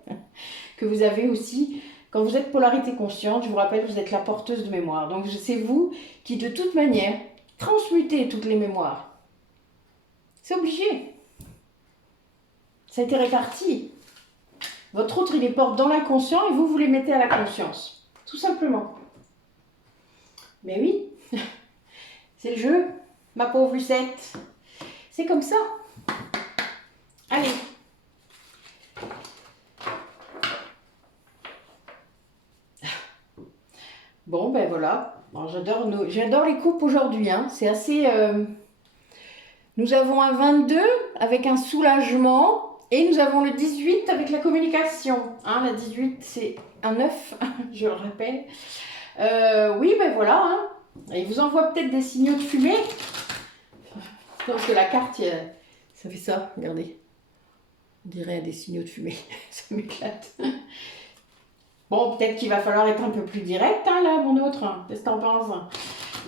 que vous avez aussi, quand vous êtes polarité consciente, je vous rappelle, vous êtes la porteuse de mémoire. Donc c'est vous qui, de toute manière, transmutez toutes les mémoires. C'est obligé. Ça a été réparti. Votre autre, il les porte dans l'inconscient et vous les mettez à la conscience. Tout simplement. Mais oui, c'est le jeu, ma pauvre Lucette. C'est comme ça. Allez. Bon, ben voilà. Bon, j'adore les coupes aujourd'hui. Hein. C'est assez... Nous avons un 22 avec un soulagement. Et nous avons le 18 avec la communication. Hein, la 18, c'est un 9, je le rappelle. Oui, ben voilà. Hein. Il vous envoie peut-être des signaux de fumée. Parce que la carte, ça fait ça, regardez. On dirait des signaux de fumée. Ça m'éclate. Bon, peut-être qu'il va falloir être un peu plus direct, hein, là, mon autre. Qu'est-ce que t'en penses?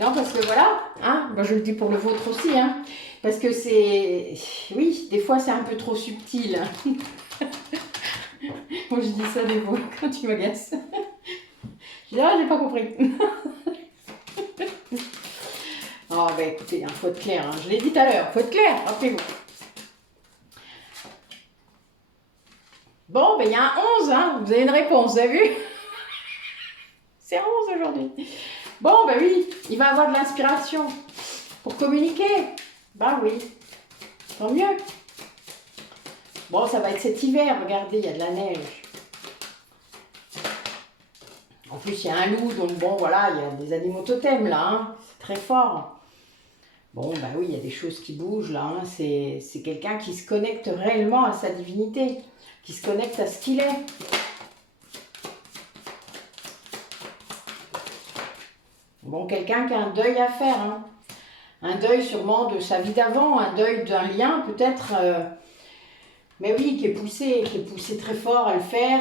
Non, parce que voilà, hein, ben, je le dis pour le vôtre aussi, hein, parce que c'est... Oui, des fois, c'est un peu trop subtil. Moi, je dis ça des fois quand tu m'agaces. Je dis, ah, j'ai pas compris. Oh, ben écoutez, il faut être clair, hein. Je l'ai dit tout à l'heure, faut être clair, rappelez-vous. Bon, ben il y a un 11, hein, vous avez une réponse, vous avez vu? C'est 11 aujourd'hui. Bon, ben oui, il va avoir de l'inspiration pour communiquer. Ben oui, tant mieux. Bon, ça va être cet hiver, regardez, il y a de la neige. En plus, il y a un loup, donc bon, voilà, il y a des animaux totems là, hein. C'est très fort. Bon, ben oui, il y a des choses qui bougent là, hein. C'est quelqu'un qui se connecte réellement à sa divinité, qui se connecte à ce qu'il est. Bon, quelqu'un qui a un deuil à faire, hein. Un deuil sûrement de sa vie d'avant, un deuil d'un lien peut-être, mais oui, qui est poussé très fort à le faire.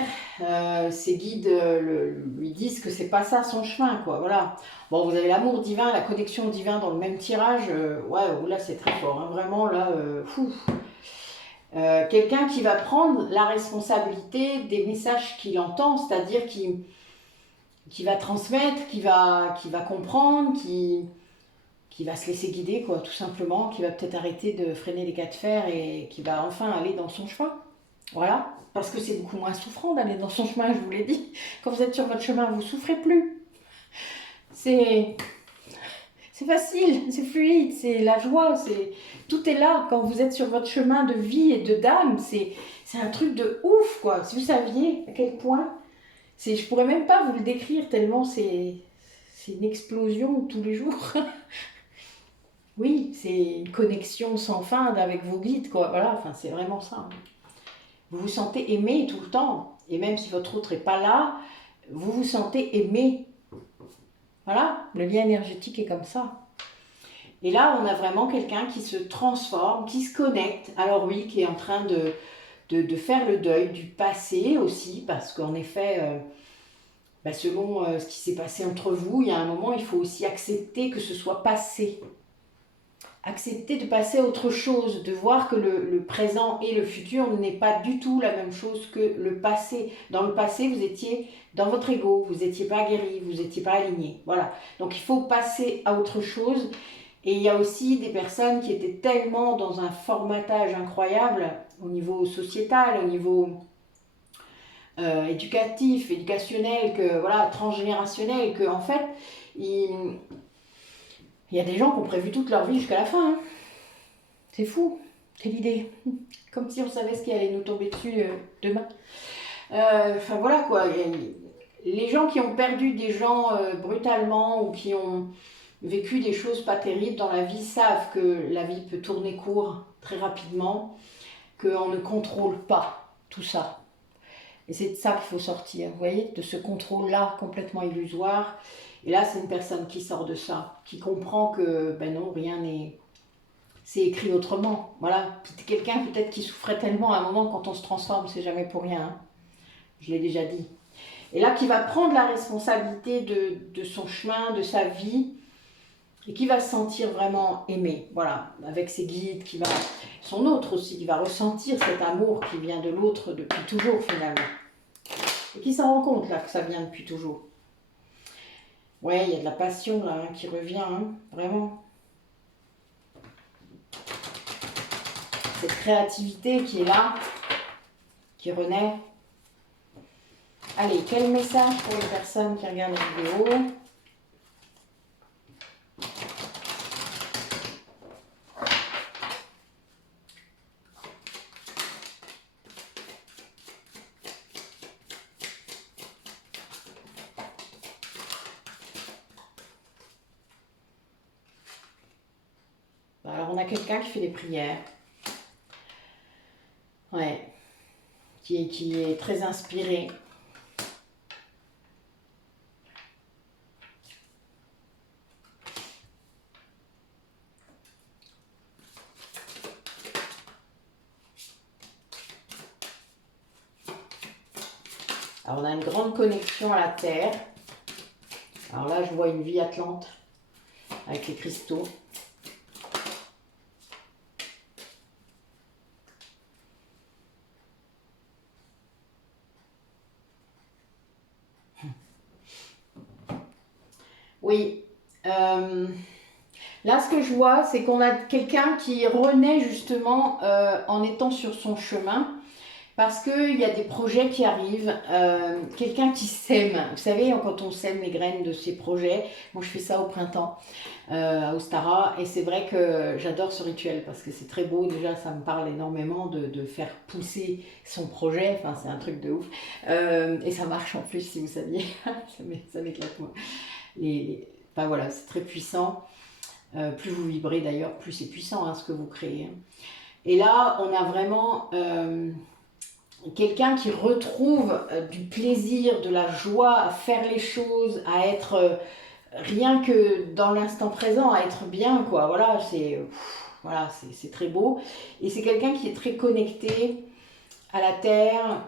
Ses guides lui disent que c'est pas ça son chemin, quoi, voilà. Bon, vous avez l'amour divin, la connexion divine dans le même tirage, ouais, là c'est très fort, hein, vraiment, là, fou. Quelqu'un qui va prendre la responsabilité des messages qu'il entend, c'est-à-dire qui va transmettre, qui va comprendre, qui va se laisser guider, quoi, tout simplement, qui va peut-être arrêter de freiner les cas de fer et qui va enfin aller dans son chemin. Voilà, parce que c'est beaucoup moins souffrant d'aller dans son chemin, je vous l'ai dit. Quand vous êtes sur votre chemin, vous ne souffrez plus. C'est facile, c'est fluide, c'est la joie, tout est là. Quand vous êtes sur votre chemin de vie et de d'âme, c'est un truc de ouf, quoi. Si vous saviez à quel point, je pourrais même pas vous le décrire tellement c'est une explosion tous les jours. Oui, c'est une connexion sans fin avec vos guides, quoi. Voilà, enfin, c'est vraiment ça. Vous vous sentez aimé tout le temps. Et même si votre autre n'est pas là, vous vous sentez aimé. Voilà, le lien énergétique est comme ça. Et là, on a vraiment quelqu'un qui se transforme, qui se connecte. Alors oui, qui est en train de faire le deuil du passé aussi, parce qu'en effet, selon ce qui s'est passé entre vous, il y a un moment, il faut aussi accepter que ce soit passé. Accepter de passer à autre chose, de voir que le présent et le futur n'est pas du tout la même chose que le passé. Dans le passé, vous étiez dans votre ego, vous n'étiez pas guéri, vous n'étiez pas aligné. Voilà. Donc il faut passer à autre chose. Et il y a aussi des personnes qui étaient tellement dans un formatage incroyable au niveau sociétal, au niveau éducatif, éducationnel, transgénérationnel, que en fait, il y a des gens qui ont prévu toute leur vie jusqu'à la fin. Hein. C'est fou. Quelle idée. Comme si on savait ce qui allait nous tomber dessus demain. Enfin voilà quoi. les gens qui ont perdu des gens brutalement ou qui ont vécu des choses pas terribles dans la vie savent que la vie peut tourner court très rapidement, qu'on ne contrôle pas tout ça. Et c'est de ça qu'il faut sortir, vous voyez, de ce contrôle-là complètement illusoire. Et là, c'est une personne qui sort de ça, qui comprend que, ben non, rien n'est... C'est écrit autrement, voilà. Quelqu'un peut-être qui souffrait tellement à un moment quand on se transforme, c'est jamais pour rien, hein. Je l'ai déjà dit. Et là, qui va prendre la responsabilité de son chemin, de sa vie, et qui va se sentir vraiment aimé, voilà, avec ses guides, qui va, son autre aussi, qui va ressentir cet amour qui vient de l'autre depuis toujours finalement. Et qui s'en rend compte là que ça vient depuis toujours. Ouais, il y a de la passion là qui revient, hein, vraiment. Cette créativité qui est là, qui renaît. Allez, quel message pour les personnes qui regardent la vidéo? Alors, on a quelqu'un qui fait des prières. Ouais. Qui est très inspiré. Alors, on a une grande connexion à la Terre. Alors là, je vois une vie atlante avec les cristaux. Oui. Là, ce que je vois, c'est qu'on a quelqu'un qui renaît justement en étant sur son chemin. Parce qu'il y a des projets qui arrivent, quelqu'un qui sème, vous savez, quand on sème les graines de ses projets, moi je fais ça au printemps à Ostara, et c'est vrai que j'adore ce rituel parce que c'est très beau, déjà ça me parle énormément de faire pousser son projet, enfin c'est un truc de ouf, et ça marche en plus si vous saviez, ça m'éclate moi. Enfin voilà, c'est très puissant, plus vous vibrez d'ailleurs, plus c'est puissant hein, ce que vous créez. Hein. Et là on a vraiment... quelqu'un qui retrouve du plaisir, de la joie à faire les choses, à être rien que dans l'instant présent, à être bien, quoi. Voilà, c'est très beau. Et c'est quelqu'un qui est très connecté à la terre,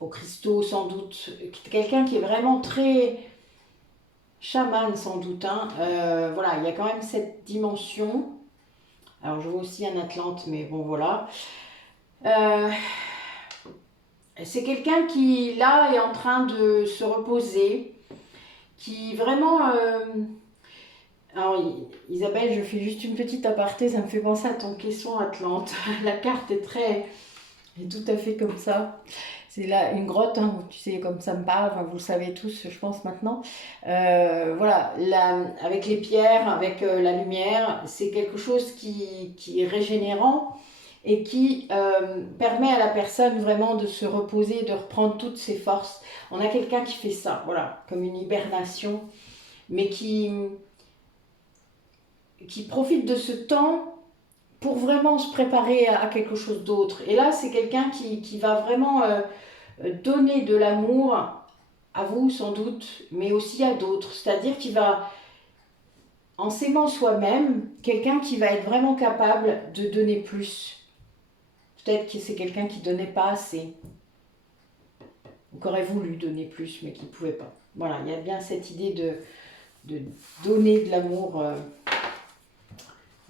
aux cristaux sans doute. Quelqu'un qui est vraiment très chaman sans doute. Hein. Voilà, il y a quand même cette dimension. Alors je vois aussi un Atlante, mais bon voilà. C'est quelqu'un qui, là, est en train de se reposer, qui vraiment... Alors, Isabelle, je fais juste une petite aparté, ça me fait penser à ton caisson Atlante. La carte est tout à fait comme ça. C'est là une grotte, hein, tu sais, comme ça me parle, enfin, vous le savez tous, je pense, maintenant. Voilà, avec les pierres, avec la lumière, c'est quelque chose qui est régénérant et qui permet à la personne vraiment de se reposer, de reprendre toutes ses forces. On a quelqu'un qui fait ça, voilà, comme une hibernation, mais qui profite de ce temps pour vraiment se préparer à quelque chose d'autre. Et là, c'est quelqu'un qui va vraiment donner de l'amour à vous, sans doute, mais aussi à d'autres. C'est-à-dire qu'il va, en s'aimant soi-même, quelqu'un qui va être vraiment capable de donner plus. Peut-être que c'est quelqu'un qui ne donnait pas assez, ou qui aurait voulu donner plus, mais qui ne pouvait pas. Voilà, il y a bien cette idée de donner de l'amour.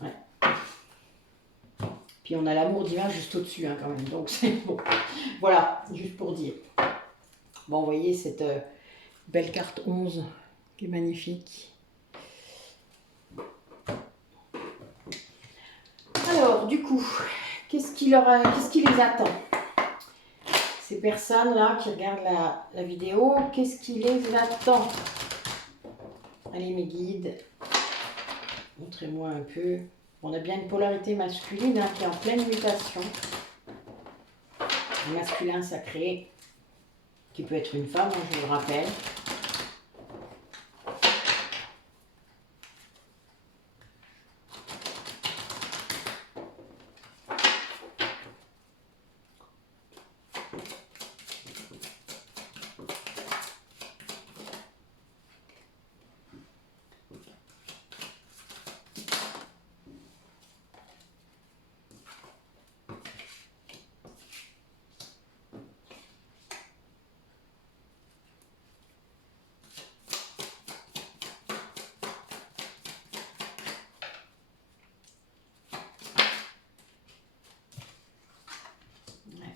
Ouais. Puis on a l'amour divin juste au-dessus, hein, quand même. Donc c'est bon. Voilà, juste pour dire. Bon, vous voyez cette belle carte 11 qui est magnifique. Alors, du coup... Qu'est-ce qui les attend? Ces personnes-là qui regardent la vidéo, qu'est-ce qui les attend? Allez mes guides, montrez-moi un peu. On a bien une polarité masculine hein, qui est en pleine mutation. Le masculin sacré. qui peut être une femme, hein, je vous le rappelle.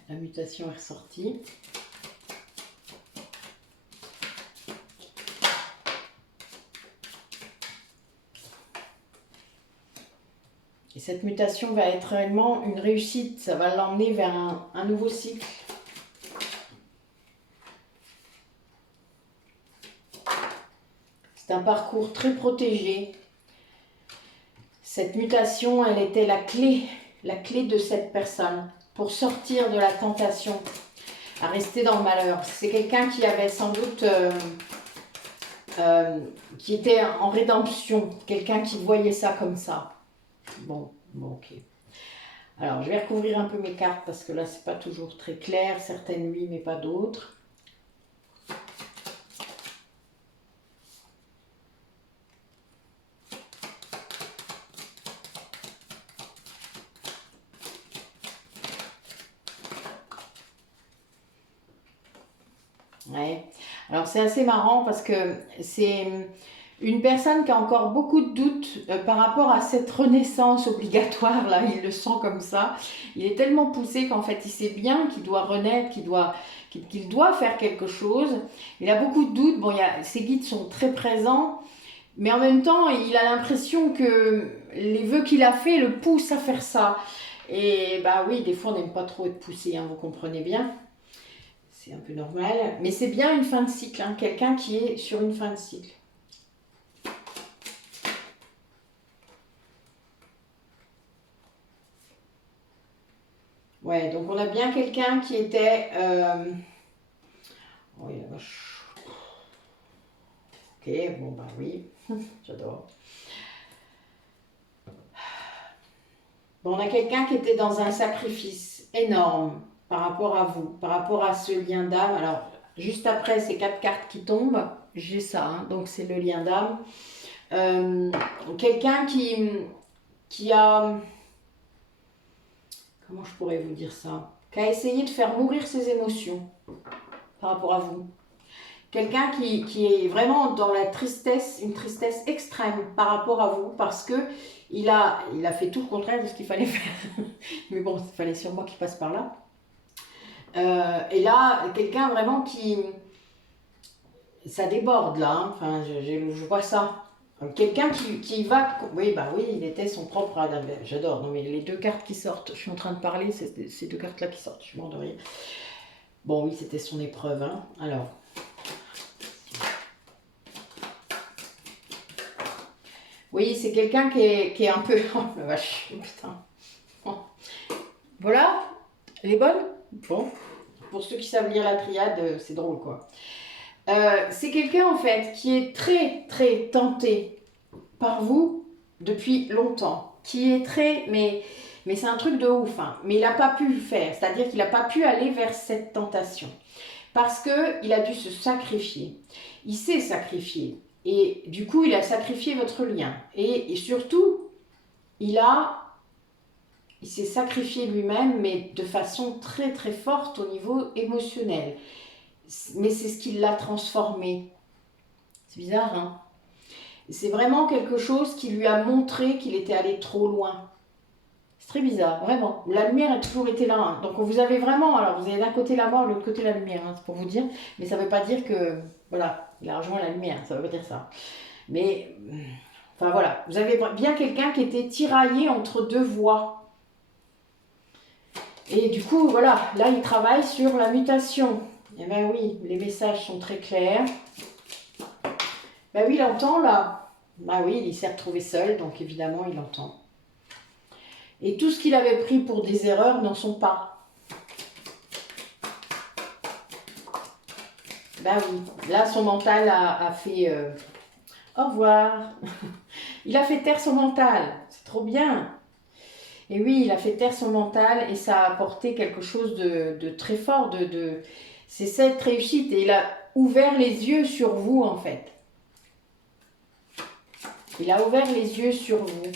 La mutation est ressortie. Et cette mutation va être réellement une réussite. Ça va l'emmener vers un nouveau cycle. C'est un parcours très protégé. Cette mutation, elle était la clé de cette personne pour sortir de la tentation à rester dans le malheur. C'est quelqu'un qui avait sans doute, qui était en rédemption, quelqu'un qui voyait ça comme ça. Bon, ok. Alors, je vais recouvrir un peu mes cartes parce que là, c'est pas toujours très clair. Certaines oui, mais pas d'autres. Ouais. Alors c'est assez marrant parce que c'est une personne qui a encore beaucoup de doutes par rapport à cette renaissance obligatoire, là, il le sent comme ça. Il est tellement poussé qu'en fait il sait bien qu'il doit renaître, qu'il doit faire quelque chose. Il a beaucoup de doutes, bon, ses guides sont très présents, mais en même temps il a l'impression que les vœux qu'il a fait le poussent à faire ça. Et bah oui, des fois on n'aime pas trop être poussé, hein, vous comprenez bien. C'est un peu normal, mais c'est bien une fin de cycle, hein, quelqu'un qui est sur une fin de cycle. Ouais, donc on a bien quelqu'un qui était... Oh, la vache. Ok, bon bah oui, j'adore. Bon, on a quelqu'un qui était dans un sacrifice énorme par rapport à vous, par rapport à ce lien d'âme. Alors, juste après ces 4 cartes qui tombent, j'ai ça, hein, donc c'est le lien d'âme. Quelqu'un qui a... Comment je pourrais vous dire ça? Qui a essayé de faire mourir ses émotions par rapport à vous. Quelqu'un qui est vraiment dans la tristesse, une tristesse extrême par rapport à vous, parce que il a fait tout le contraire de ce qu'il fallait faire. Mais bon, il fallait sûrement qu'il passe par là. Et là, quelqu'un vraiment qui... Ça déborde là, hein. Enfin, je vois ça. Quelqu'un qui va... Oui, bah oui, il était son propre... J'adore. Non, mais les 2 cartes qui sortent, je suis en train de parler, c'est ces 2 cartes-là qui sortent, je suis mort de rire. Bon, oui, c'était son épreuve, hein. Alors... Oui, c'est quelqu'un qui est un peu... Oh la vache, putain. Bon. Voilà, elle est bonne? Bon, pour ceux qui savent lire la triade, c'est drôle, quoi. C'est quelqu'un, en fait, qui est très, très tenté par vous depuis longtemps. Qui est très... Mais c'est un truc de ouf, hein. Mais il n'a pas pu le faire. C'est-à-dire qu'il n'a pas pu aller vers cette tentation. Parce qu'il a dû se sacrifier. Il s'est sacrifié. Et du coup, il a sacrifié votre lien. Et surtout, il s'est sacrifié lui-même, mais de façon très très forte au niveau émotionnel. Mais c'est ce qui l'a transformé. C'est bizarre, hein? C'est vraiment quelque chose qui lui a montré qu'il était allé trop loin. C'est très bizarre, vraiment. La lumière a toujours été là, hein. Donc vous avez vraiment, alors vous avez d'un côté la mort, de l'autre côté la lumière, hein, c'est pour vous dire. Mais ça ne veut pas dire que, voilà, il a rejoint la lumière, ça ne veut pas dire ça. Mais, enfin voilà, vous avez bien quelqu'un qui était tiraillé entre 2 voies. Et du coup, voilà, là il travaille sur la mutation. Eh bien oui, les messages sont très clairs. Ben oui, il entend là. Ben oui, il s'est retrouvé seul, donc évidemment il entend. Et tout ce qu'il avait pris pour des erreurs n'en sont pas. bah oui. Là, son mental a fait au revoir. Il a fait taire son mental. C'est trop bien. Et oui, il a fait taire son mental et ça a apporté quelque chose de très fort. C'est cette réussite. Et il a ouvert les yeux sur vous, en fait. Il a ouvert les yeux sur vous.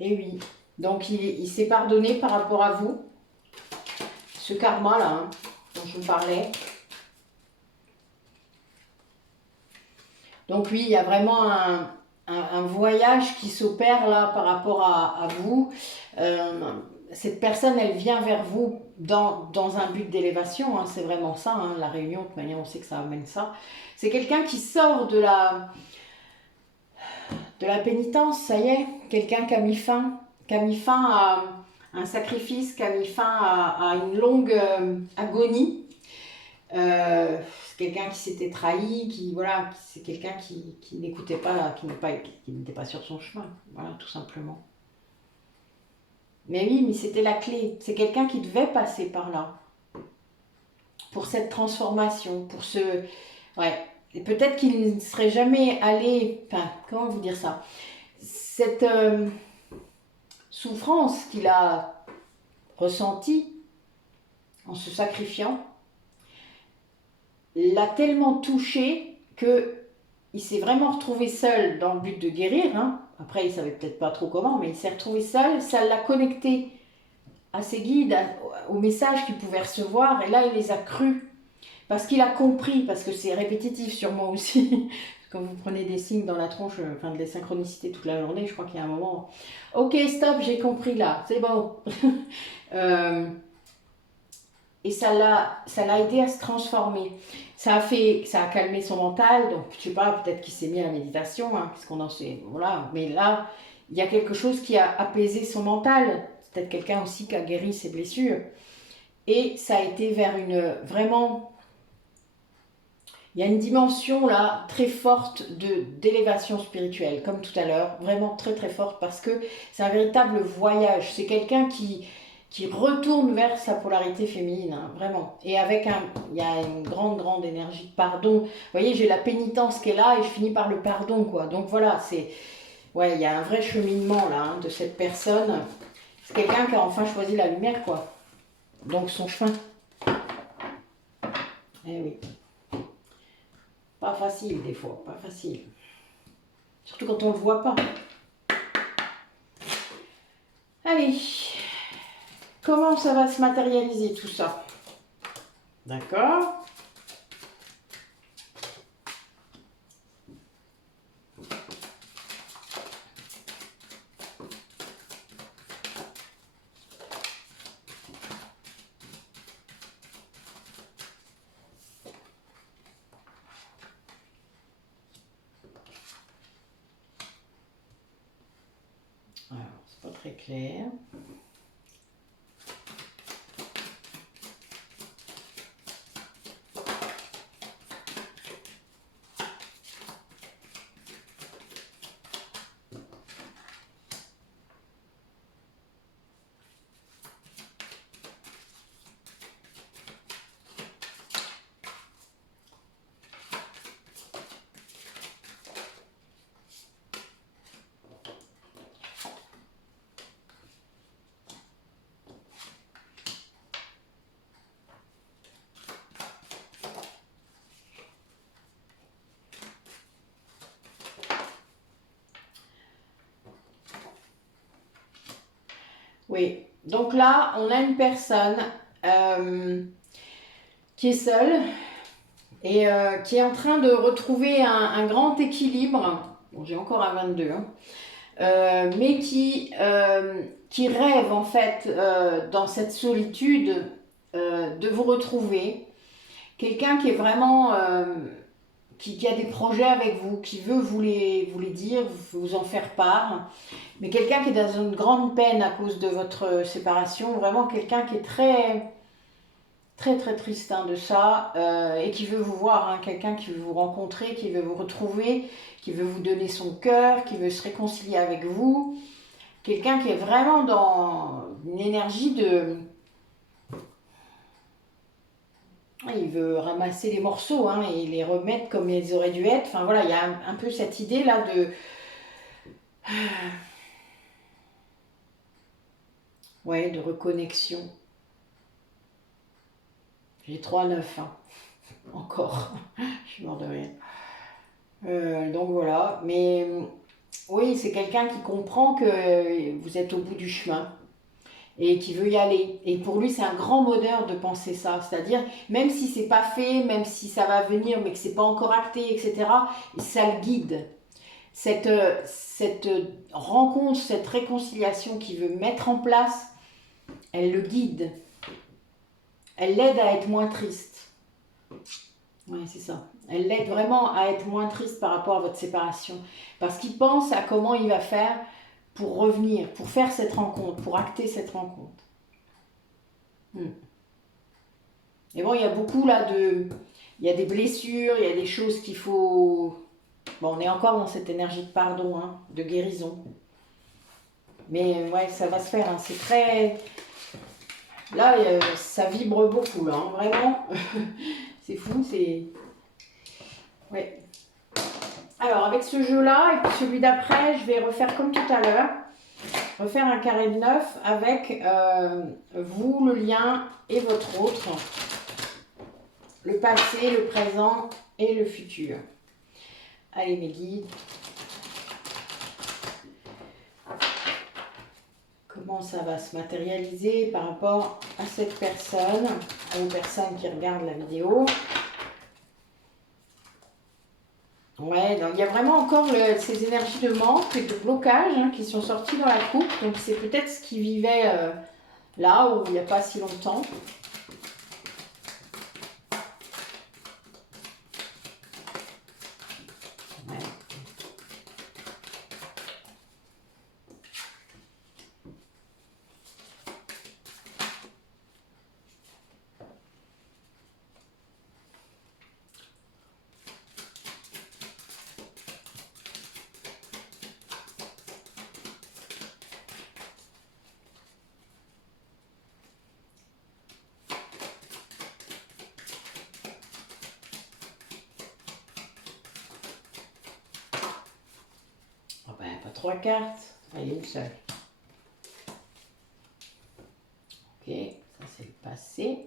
Et oui. Donc, il s'est pardonné par rapport à vous. Ce karma-là, hein, dont je vous parlais. Donc oui, il y a vraiment un voyage qui s'opère là par rapport à vous. Cette personne, elle vient vers vous dans un but d'élévation, hein, c'est vraiment ça, hein, la réunion, de toute manière, on sait que ça amène ça. C'est quelqu'un qui sort de la pénitence, ça y est, quelqu'un qui a mis fin à un sacrifice, qui a mis fin à une longue agonie. C'est quelqu'un qui s'était trahi, c'est quelqu'un qui n'écoutait pas, qui n'était pas sur son chemin, voilà, tout simplement. Mais oui, mais c'était la clé. C'est quelqu'un qui devait passer par là pour cette transformation, pour ce, ouais. Et peut-être qu'il ne serait jamais allé, enfin, comment vous dire ça, cette souffrance qu'il a ressentie en se sacrifiant l'a tellement touché que il s'est vraiment retrouvé seul dans le but de guérir. Hein. Après, il savait peut-être pas trop comment, mais il s'est retrouvé seul. Ça l'a connecté à ses guides, aux messages qu'il pouvait recevoir. Et là, il les a crus. Parce qu'il a compris, parce que c'est répétitif sur moi aussi. Quand vous prenez des signes dans la tronche, enfin des synchronicités toute la journée, je crois qu'il y a un moment. Ok, stop, j'ai compris là, c'est bon. Et ça l'a aidé à se transformer. Ça a calmé son mental, donc je sais pas, peut-être qu'il s'est mis à la méditation, hein, puisqu'on en sait, voilà. Mais là, il y a quelque chose qui a apaisé son mental. C'est peut-être quelqu'un aussi qui a guéri ses blessures. Et ça a été vers vraiment, il y a une dimension là très forte d'élévation spirituelle, comme tout à l'heure, vraiment très très forte, parce que c'est un véritable voyage. C'est quelqu'un qui retourne vers sa polarité féminine, hein, vraiment. Et il y a une grande énergie de pardon. Vous voyez, j'ai la pénitence qui est là et je finis par le pardon, quoi. Donc voilà, ouais, il y a un vrai cheminement là, hein, de cette personne. C'est quelqu'un qui a enfin choisi la lumière, quoi. Donc son chemin. Eh oui. Pas facile des fois, pas facile. Surtout quand on le voit pas. Allez. Comment ça va se matérialiser tout ça? D'accord. Alors, c'est pas très clair. Oui, donc là, on a une personne qui est seule et qui est en train de retrouver un grand équilibre. Bon, j'ai encore un 22, hein, mais qui rêve en fait dans cette solitude de vous retrouver. Quelqu'un qui est vraiment qui a des projets avec vous, qui veut vous les dire, vous en faire part, mais quelqu'un qui est dans une grande peine à cause de votre séparation, vraiment quelqu'un qui est très triste, hein, de ça, et qui veut vous voir, hein, quelqu'un qui veut vous rencontrer, qui veut vous retrouver, qui veut vous donner son cœur, qui veut se réconcilier avec vous, quelqu'un qui est vraiment dans une énergie il veut ramasser les morceaux hein, et les remettre comme ils auraient dû être. Enfin voilà, il y a un peu cette idée là de... Ouais, de reconnexion. J'ai 3-9, hein. Encore. Je suis mort de rire. Donc voilà, mais oui, c'est quelqu'un qui comprend que vous êtes au bout du chemin et qui veut y aller. Et pour lui, c'est un grand bonheur de penser ça. C'est-à-dire, même si c'est pas fait, même si ça va venir, mais que c'est pas encore acté, etc., ça le guide. Cette rencontre, cette réconciliation qu'il veut mettre en place, elle le guide. Elle l'aide à être moins triste. Oui, c'est ça. Elle l'aide vraiment à être moins triste par rapport à votre séparation. Parce qu'il pense à comment il va faire pour revenir, pour faire cette rencontre, pour acter cette rencontre. Et bon, il y a beaucoup là de... Il y a des blessures, il y a des choses qu'il faut... Bon, on est encore dans cette énergie de pardon, hein, de guérison. Mais ouais, ça va se faire. Hein. C'est très... Là, ça vibre beaucoup, là, hein, vraiment. C'est fou, c'est... Ouais. Alors, avec ce jeu-là, et puis celui d'après, je vais refaire comme tout à l'heure. Refaire un carré de 9 avec vous, le lien et votre autre. Le passé, le présent et le futur. Allez, mes guides. Comment ça va se matérialiser par rapport à cette personne, aux personnes qui regardent la vidéo. Ouais, donc il y a vraiment encore ces énergies de manque et de blocage hein, qui sont sorties dans la coupe. Donc c'est peut-être ce qui vivait là où il n'y a pas si longtemps. Pas 3 cartes, allez, une seule. Ok, ça c'est le passé.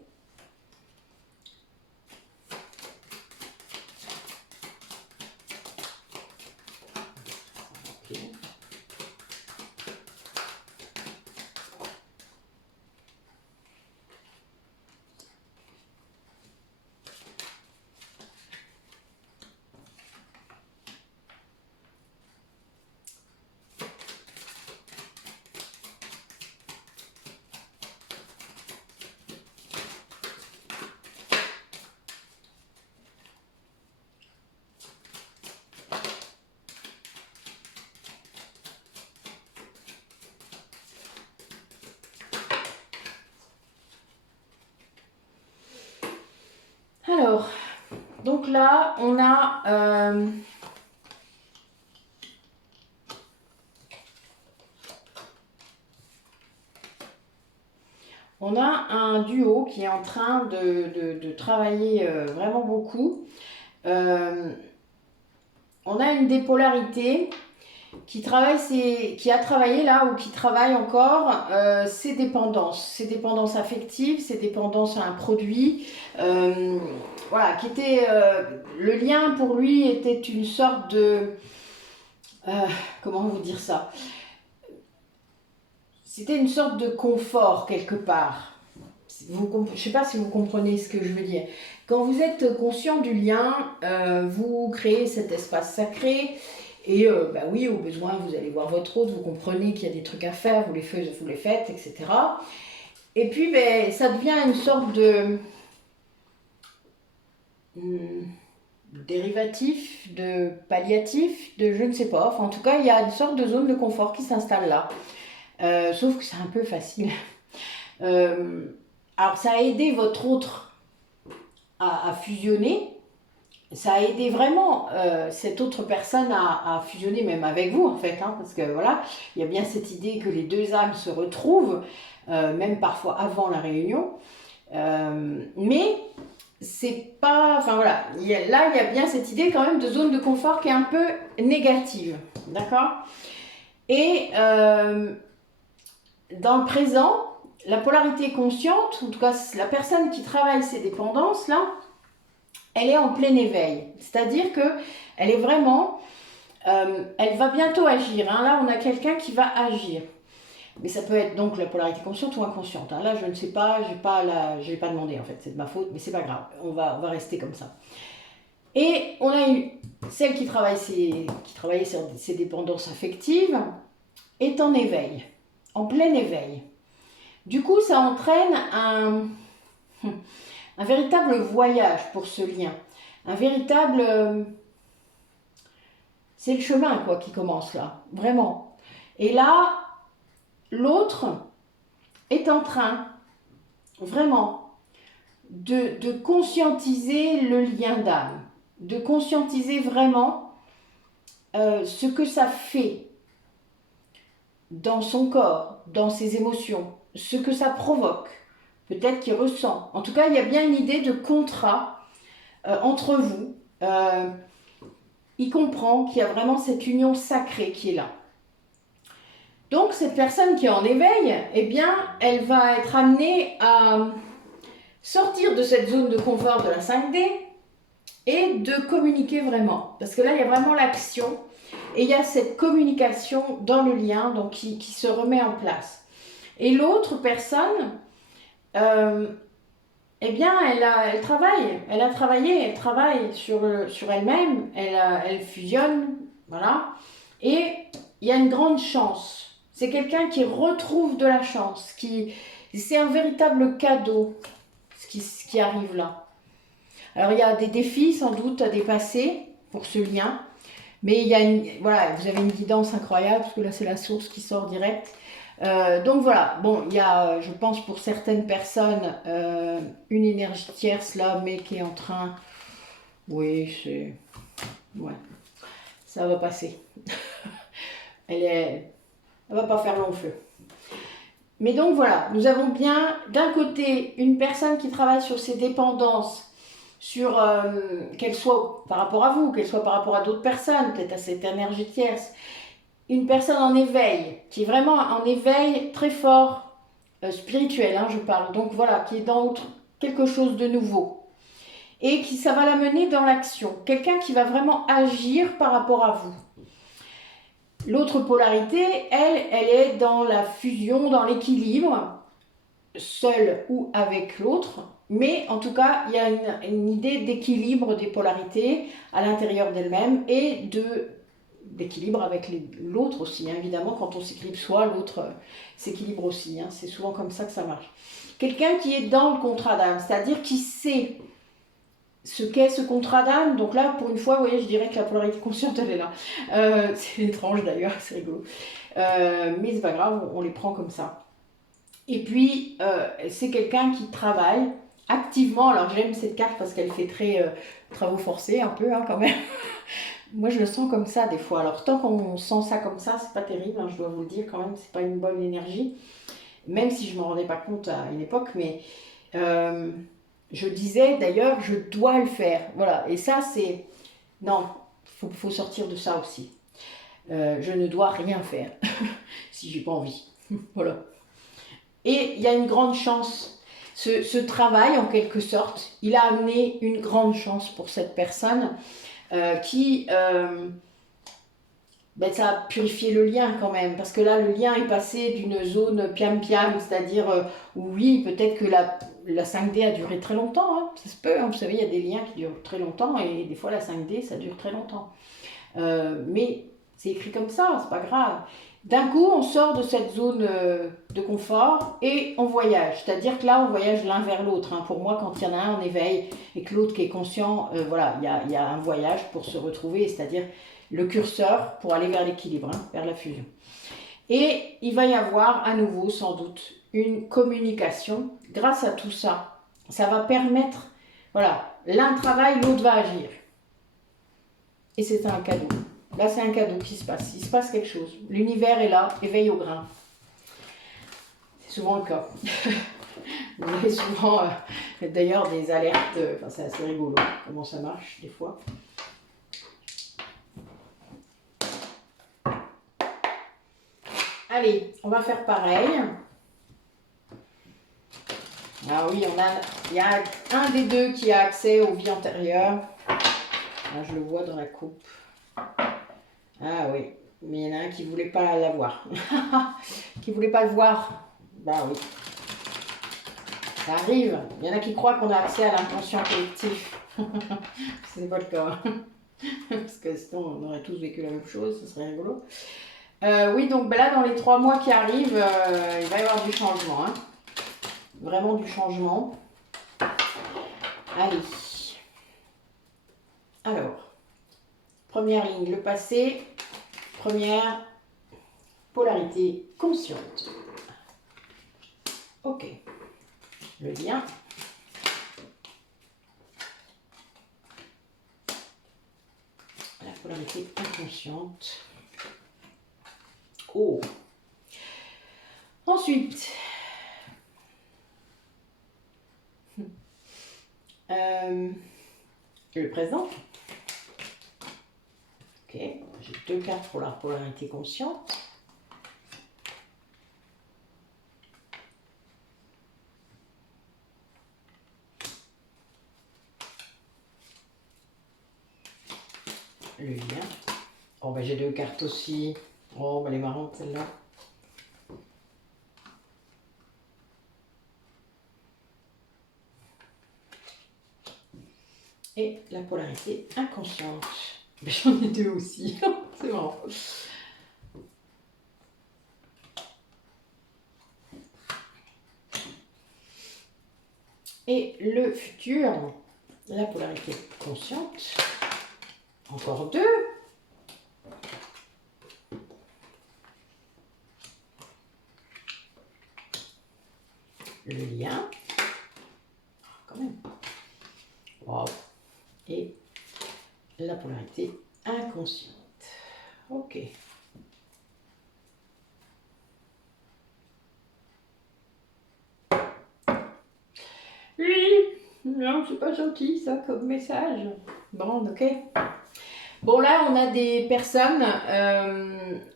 Ok. Alors, donc là, on a un duo qui est en train de travailler vraiment beaucoup. On a une dépolarité qui a travaillé là ou qui travaille encore ses dépendances affectives, ses dépendances à un produit. Voilà, qui était le lien pour lui était une sorte de comment vous dire ça? C'était une sorte de confort quelque part. Je ne sais pas si vous comprenez ce que je veux dire. Quand vous êtes conscient du lien, vous créez cet espace sacré. Et bah oui, au besoin, vous allez voir votre autre, vous comprenez qu'il y a des trucs à faire, vous les faites, etc. Et puis, ben, ça devient une sorte de dérivatif, de palliatif, de je ne sais pas. Enfin, en tout cas, il y a une sorte de zone de confort qui s'installe là. Sauf que c'est un peu facile. Alors, ça a aidé votre autre à fusionner. Ça a aidé vraiment cette autre personne à fusionner même avec vous en fait, hein, parce que voilà, il y a bien cette idée que les deux âmes se retrouvent, même parfois avant la réunion. Mais c'est pas... Enfin voilà, là, il y a bien cette idée quand même de zone de confort qui est un peu négative. D'accord? Et dans le présent, la polarité consciente, en tout cas la personne qui travaille ces dépendances, là, elle est en plein éveil. C'est-à-dire que elle est vraiment... elle va bientôt agir. Hein. Là, on a quelqu'un qui va agir. Mais ça peut être donc la polarité consciente ou inconsciente. Hein. Là, je ne sais pas, je l'ai pas demandé en fait, c'est de ma faute, mais c'est pas grave. On va rester comme ça. Et on a eu celle qui travaillait sur ses dépendances affectives, est en éveil, en plein éveil. Du coup, ça entraîne un véritable voyage pour ce lien. Un véritable... c'est le chemin quoi qui commence là, vraiment. Et là, l'autre est en train, vraiment, de conscientiser le lien d'âme, de conscientiser vraiment ce que ça fait dans son corps, dans ses émotions, ce que ça provoque, peut-être qu'il ressent. En tout cas, il y a bien une idée de contrat entre vous. Il comprend qu'il y a vraiment cette union sacrée qui est là. Donc, cette personne qui est en éveil, eh bien, elle va être amenée à sortir de cette zone de confort de la 5D et de communiquer vraiment. Parce que là, il y a vraiment l'action et il y a cette communication dans le lien donc qui se remet en place. Et l'autre personne, eh bien, elle travaille sur elle-même, elle fusionne, voilà. Et il y a une grande chance. C'est quelqu'un qui retrouve de la chance, c'est un véritable cadeau, ce qui arrive là. Alors, il y a des défis sans doute à dépasser pour ce lien, mais il y a voilà, vous avez une guidance incroyable, parce que là, c'est la source qui sort direct. Donc voilà, bon, il y a, je pense pour certaines personnes, une énergie tierce là, mais qui est en train, oui, c'est, ouais, ça va passer. Elle va pas faire long feu. Mais donc voilà, nous avons bien d'un côté une personne qui travaille sur ses dépendances, sur qu'elle soit par rapport à vous, qu'elle soit par rapport à d'autres personnes, peut-être à cette énergie tierce. Une personne en éveil, qui est vraiment en éveil très fort, spirituel, hein, je parle. Donc voilà, qui est dans quelque chose de nouveau. Et ça va l'amener dans l'action. Quelqu'un qui va vraiment agir par rapport à vous. L'autre polarité, elle est dans la fusion, dans l'équilibre, seule ou avec l'autre. Mais en tout cas, il y a une idée d'équilibre des polarités à l'intérieur d'elle-même et d'équilibre avec l'autre aussi. Hein. Évidemment, quand on s'équilibre soi, l'autre s'équilibre aussi. Hein. C'est souvent comme ça que ça marche. Quelqu'un qui est dans le contrat d'âme, c'est-à-dire qui sait ce qu'est ce contrat d'âme. Donc là, pour une fois, vous voyez, je dirais que la polarité consciente, elle est là. C'est étrange d'ailleurs, c'est rigolo. Mais c'est pas grave, on les prend comme ça. Et puis, c'est quelqu'un qui travaille activement. Alors j'aime cette carte parce qu'elle fait très travaux forcés un peu hein, quand même. Moi, je le sens comme ça des fois. Alors, tant qu'on sent ça comme ça, c'est pas terrible, hein, je dois vous le dire quand même, c'est pas une bonne énergie. Même si je m'en rendais pas compte à une époque, mais je disais d'ailleurs, je dois le faire. Voilà, et ça, c'est... Non, faut sortir de ça aussi. Je ne dois rien faire si j'ai pas envie. Voilà. Et il y a une grande chance. Ce travail, en quelque sorte, il a amené une grande chance pour cette personne qui... ça a purifié le lien quand même, parce que là, le lien est passé d'une zone piam-piam, c'est-à-dire, oui, peut-être que la 5D a duré très longtemps, hein, ça se peut, hein, vous savez, il y a des liens qui durent très longtemps, et des fois, la 5D, ça dure très longtemps. Mais c'est écrit comme ça, c'est pas grave. D'un coup, on sort de cette zone de confort et on voyage. C'est-à-dire que là, on voyage l'un vers l'autre. Hein. Pour moi, quand il y en a un en éveil et que l'autre qui est conscient, voilà, il y a un voyage pour se retrouver, c'est-à-dire le curseur pour aller vers l'équilibre, hein, vers la fusion. Et il va y avoir à nouveau, sans doute, une communication. Grâce à tout ça, ça va permettre, voilà, l'un travaille, l'autre va agir. Et c'est un cadeau. Là, c'est un cadeau qui se passe. Il se passe quelque chose. L'univers est là, éveille au grain. C'est souvent le cas. Vous voyez souvent d'ailleurs des alertes, enfin c'est assez rigolo comment ça marche des fois. Allez, on va faire pareil. Ah oui, il y a un des deux qui a accès aux vies antérieures. Là, je le vois dans la coupe. Ah oui, mais il y en a un qui ne voulait pas l'avoir. Qui ne voulait pas le voir. Bah oui. Ça arrive. Il y en a qui croient qu'on a accès à l'inconscient collectif. C'est pas le cas. Parce que sinon, on aurait tous vécu la même chose, ce serait rigolo. Oui, donc ben là, dans les 3 mois qui arrivent, il va y avoir du changement. Hein. Vraiment du changement. Allez. Alors, première ligne, le passé. Première polarité consciente. Ok. Le lien. La polarité inconsciente. Oh. Ensuite, le présent. Ok, j'ai 2 cartes pour la polarité consciente. Le lien. Oh, ben j'ai 2 cartes aussi. Oh, ben elle est marrante celle-là. Et la polarité inconsciente. J'en ai 2 aussi. C'est marrant. Et le futur, la polarité consciente. Encore 2. Le lien. Quand même. Wow. Et la polarité inconsciente. Ok. Oui, non, c'est pas gentil ça comme message. Bon, ok. Bon, là, on a des personnes.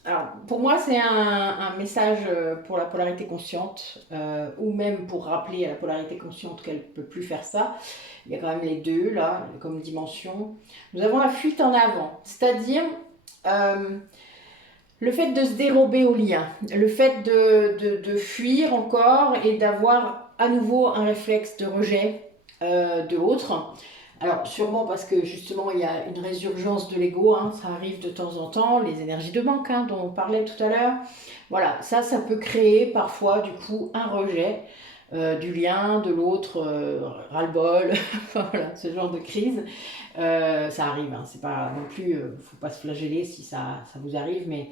Alors, pour moi, c'est un message pour la polarité consciente, ou même pour rappeler à la polarité consciente qu'elle ne peut plus faire ça. Il y a quand même les deux, là, comme dimension. Nous avons la fuite en avant, c'est-à-dire le fait de se dérober au lien, le fait de fuir encore et d'avoir à nouveau un réflexe de rejet de l'autre. Alors sûrement parce que justement il y a une résurgence de l'ego, hein, ça arrive de temps en temps, les énergies de manque hein, dont on parlait tout à l'heure. Voilà, ça peut créer parfois du coup un rejet du lien, de l'autre, ras-le-bol, enfin, voilà, ce genre de crise. Ça arrive, hein, c'est pas non plus, faut pas se flageller si ça vous arrive, mais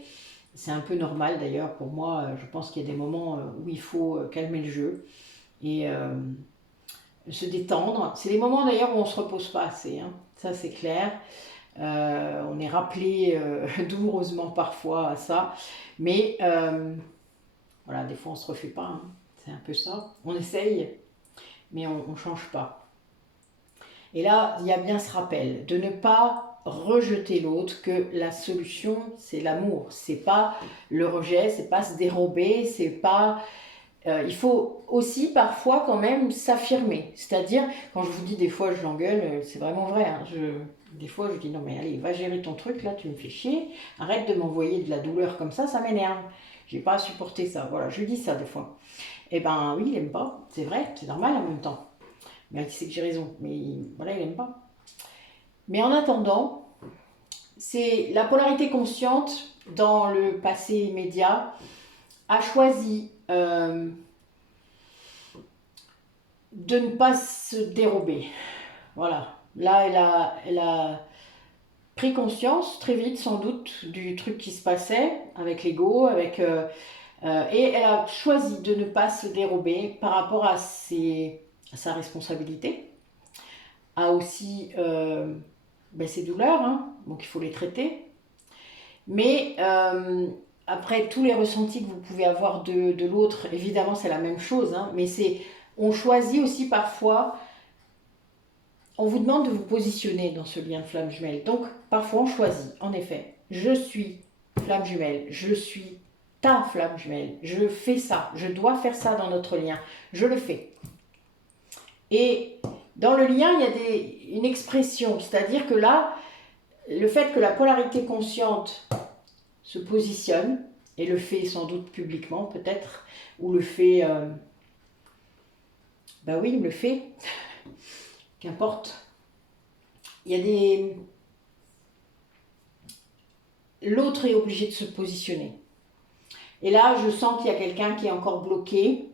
c'est un peu normal d'ailleurs pour moi. Je pense qu'il y a des moments où il faut calmer le jeu et se détendre. C'est les moments d'ailleurs où on se repose pas assez, hein. Ça c'est clair. On est rappelé douloureusement parfois à ça, mais voilà, des fois on se refait pas, hein. C'est un peu ça. On essaye, mais on ne change pas. Et là, il y a bien ce rappel de ne pas rejeter l'autre, que la solution c'est l'amour, c'est pas le rejet, c'est pas se dérober, c'est pas il faut aussi parfois quand même s'affirmer. C'est-à-dire, quand je vous dis des fois je l'engueule, c'est vraiment vrai. Hein. Des fois je dis non mais allez, va gérer ton truc là, tu me fais chier. Arrête de m'envoyer de la douleur comme ça m'énerve. J'ai pas à supporter ça. Voilà, je lui dis ça des fois. Eh ben oui, il aime pas. C'est vrai, c'est normal en même temps. Mais il sait que j'ai raison. Mais voilà, il aime pas. Mais en attendant, c'est la polarité consciente dans le passé immédiat a choisi de ne pas se dérober. Voilà. Là, elle a pris conscience très vite, sans doute, du truc qui se passait avec l'ego, et elle a choisi de ne pas se dérober par rapport à sa responsabilité, à aussi ses douleurs, hein, donc il faut les traiter. Mais après, tous les ressentis que vous pouvez avoir de l'autre, évidemment, c'est la même chose, hein, mais on choisit aussi parfois on vous demande de vous positionner dans ce lien de flamme jumelle. Donc, parfois, on choisit, en effet, je suis flamme jumelle, je suis ta flamme jumelle, je fais ça, je dois faire ça dans notre lien, je le fais. Et dans le lien, il y a une expression, c'est-à-dire que là, le fait que la polarité consciente se positionne, et le fait sans doute publiquement peut-être, ou le fait, bah oui, le fait, qu'importe, il y a des... L'autre est obligé de se positionner. Et là, je sens qu'il y a quelqu'un qui est encore bloqué,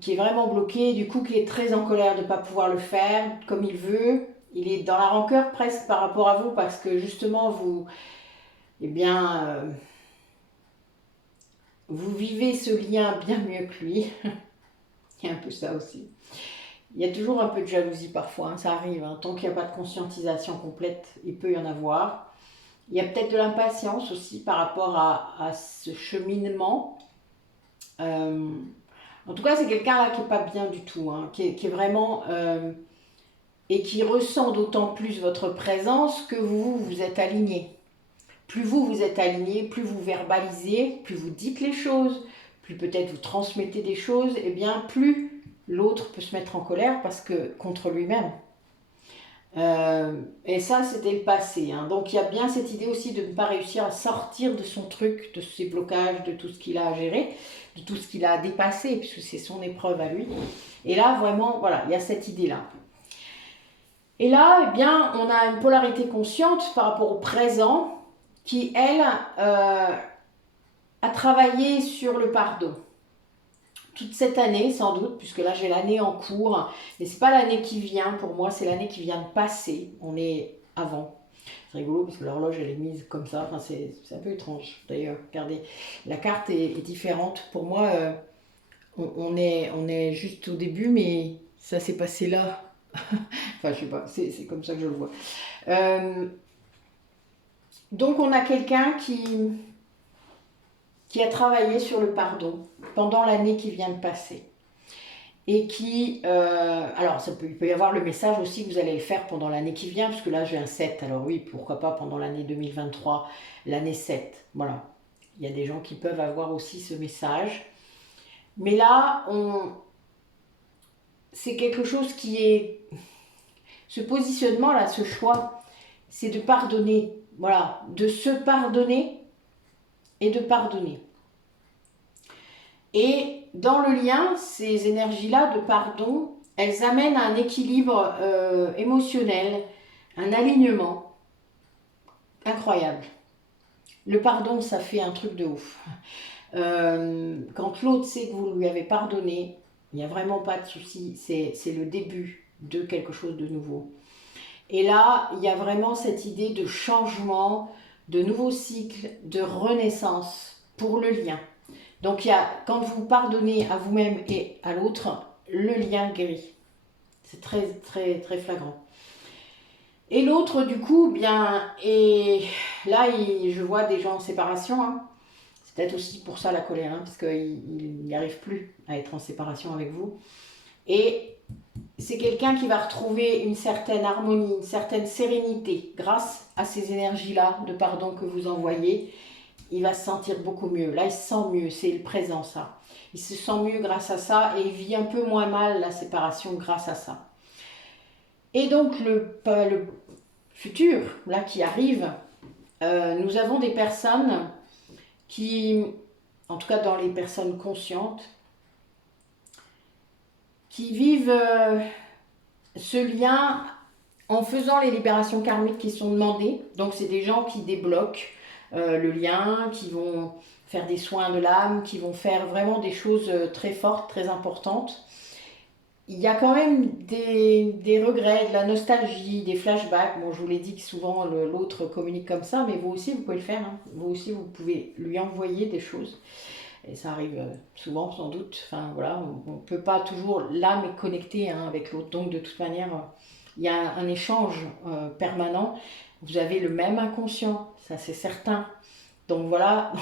qui est vraiment bloqué, du coup qui est très en colère de ne pas pouvoir le faire comme il veut. Il est dans la rancœur presque par rapport à vous parce que justement vous, eh bien, vous vivez ce lien bien mieux que lui. Il y a un peu ça aussi. Il y a toujours un peu de jalousie parfois, hein, ça arrive. Hein. Tant qu'il n'y a pas de conscientisation complète, il peut y en avoir. Il y a peut-être de l'impatience aussi par rapport à ce cheminement. En tout cas, c'est quelqu'un là qui n'est pas bien du tout, hein, qui est vraiment... et qui ressent d'autant plus votre présence que vous êtes aligné. Plus vous êtes aligné, plus vous verbalisez, plus vous dites les choses, plus peut-être vous transmettez des choses, et bien plus l'autre peut se mettre en colère parce que contre lui-même. Et ça, c'était le passé. Hein. Donc il y a bien cette idée aussi de ne pas réussir à sortir de son truc, de ses blocages, de tout ce qu'il a à gérer, de tout ce qu'il a dépassé, puisque c'est son épreuve à lui. Et là, vraiment, voilà, il y a cette idée-là. Et là, eh bien, on a une polarité consciente par rapport au présent qui, elle, a travaillé sur le pardon. Toute cette année, sans doute, puisque là, j'ai l'année en cours. Mais ce n'est pas l'année qui vient, pour moi, c'est l'année qui vient de passer. On est avant. C'est rigolo, parce que l'horloge, elle est mise comme ça. Enfin, c'est un peu étrange, d'ailleurs. Regardez, la carte est différente. Pour moi, on est juste au début, mais ça s'est passé là. Enfin, je sais pas, c'est comme ça que je le vois. Donc, on a quelqu'un qui a travaillé sur le pardon pendant l'année qui vient de passer. Et qui... alors, il peut y avoir le message aussi que vous allez le faire pendant l'année qui vient, puisque là, j'ai un 7. Alors oui, pourquoi pas pendant l'année 2023, l'année 7. Voilà. Il y a des gens qui peuvent avoir aussi ce message. Mais là, c'est quelque chose qui est... Ce positionnement-là, ce choix, c'est de pardonner. Voilà, de se pardonner et de pardonner. Et dans le lien, ces énergies-là de pardon, elles amènent à un équilibre émotionnel, un alignement incroyable. Le pardon, ça fait un truc de ouf. Quand l'autre sait que vous lui avez pardonné, il n'y a vraiment pas de souci, c'est le début de quelque chose de nouveau. Et là, il y a vraiment cette idée de changement, de nouveau cycle, de renaissance pour le lien. Donc, quand vous pardonnez à vous-même et à l'autre, le lien guérit. C'est très, très, très flagrant. Et l'autre, du coup, bien, et là, je vois des gens en séparation. Hein. C'est peut-être aussi pour ça la colère, hein, parce qu'il n'y arrive plus à être en séparation avec vous. Et c'est quelqu'un qui va retrouver une certaine harmonie, une certaine sérénité grâce à ces énergies-là de pardon que vous envoyez. Il va se sentir beaucoup mieux. Là, il se sent mieux, c'est le présent, ça. Il se sent mieux grâce à ça et il vit un peu moins mal la séparation grâce à ça. Et donc, le futur, là, qui arrive, nous avons des personnes qui, en tout cas dans les personnes conscientes, qui vivent ce lien en faisant les libérations karmiques qui sont demandées. Donc, c'est des gens qui débloquent le lien, qui vont faire des soins de l'âme, qui vont faire vraiment des choses très fortes, très importantes. Il y a quand même des regrets, de la nostalgie, des flashbacks. Bon, je vous l'ai dit que souvent l'autre communique comme ça, mais vous aussi, vous pouvez le faire. Hein. Vous aussi, vous pouvez lui envoyer des choses. Et ça arrive souvent, sans doute. Enfin, voilà, on ne peut pas toujours... L'âme est connectée hein, avec l'autre. Donc, de toute manière, il y a un échange permanent. Vous avez le même inconscient, ça c'est certain. Donc voilà,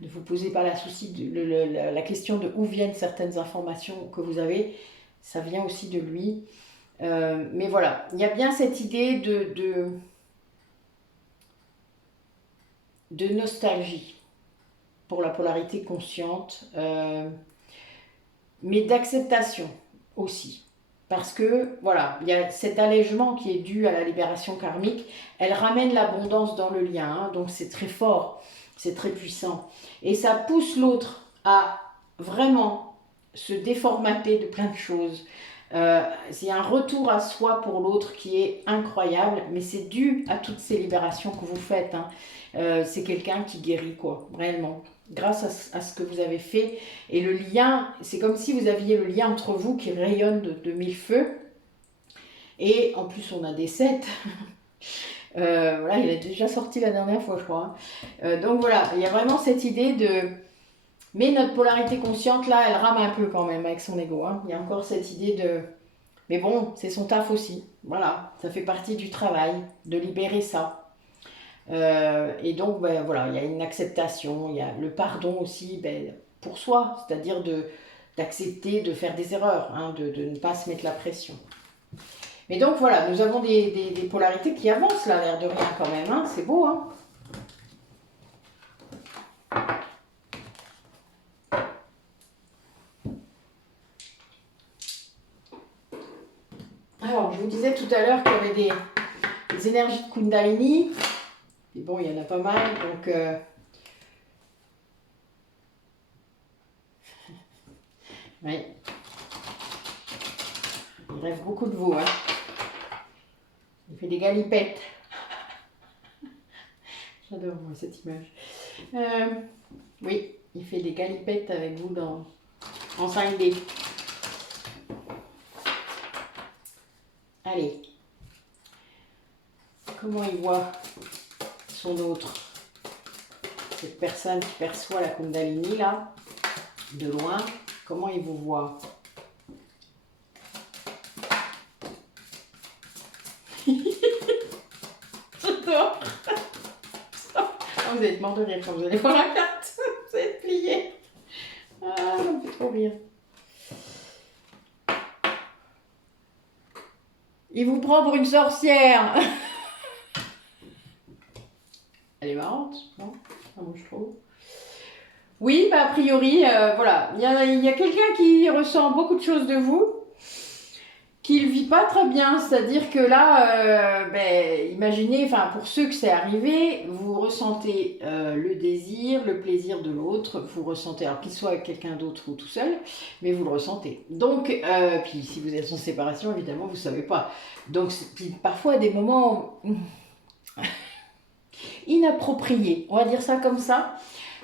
ne vous posez pas la question de où viennent certaines informations que vous avez. Ça vient aussi de lui. Mais voilà, il y a bien cette idée de nostalgie pour la polarité consciente, mais d'acceptation aussi. Parce que, voilà, il y a cet allègement qui est dû à la libération karmique, elle ramène l'abondance dans le lien, hein, donc c'est très fort, c'est très puissant. Et ça pousse l'autre à vraiment se déformater de plein de choses. C'est un retour à soi pour l'autre qui est incroyable, mais c'est dû à toutes ces libérations que vous faites. Hein. C'est quelqu'un qui guérit, quoi, réellement, grâce à ce que vous avez fait. Et le lien, c'est comme si vous aviez le lien entre vous qui rayonne de mille feux. Et en plus, on a des 7. Voilà, il a déjà sorti la dernière fois, je crois. Donc voilà, il y a vraiment cette idée de... Mais notre polarité consciente, là, elle rame un peu quand même avec son ego. Hein. Il y a encore cette idée de... Mais bon, c'est son taf aussi. Voilà, ça fait partie du travail, de libérer ça. Et donc, ben, voilà, il y a une acceptation, il y a le pardon aussi ben, pour soi, c'est-à-dire d'accepter de faire des erreurs, hein, de ne pas se mettre la pression. Mais donc voilà, nous avons des polarités qui avancent là, l'air de rien quand même, hein, c'est beau. Hein. Alors, je vous disais tout à l'heure qu'il y avait des énergies de Kundalini. Et bon, il y en a pas mal, donc... Oui. Il rêve beaucoup de vous, hein. Il fait des galipettes. J'adore, moi, cette image. Oui, il fait des galipettes avec vous en 5D. Allez. Comment il voit son autre? Cette personne qui perçoit la Kundalini, là, de loin, comment il vous voit? J'adore. Vous allez être mort de rire quand vous allez voir la carte. Vous allez être plié. Ah, ça me fait trop rire. Il vous prend pour une sorcière. Elle est marrante, non? Moi, je trouve. Oui, bah, a priori, voilà. Il y a quelqu'un qui ressent beaucoup de choses de vous, qui ne vit pas très bien. C'est-à-dire que là, imaginez, enfin, pour ceux que c'est arrivé, vous ressentez le désir, le plaisir de l'autre. Vous ressentez, alors qu'il soit avec quelqu'un d'autre ou tout seul, mais vous le ressentez. Donc, puis si vous êtes en séparation, évidemment, vous ne savez pas. Donc, puis, parfois, à des moments inappropriés, on va dire ça comme ça.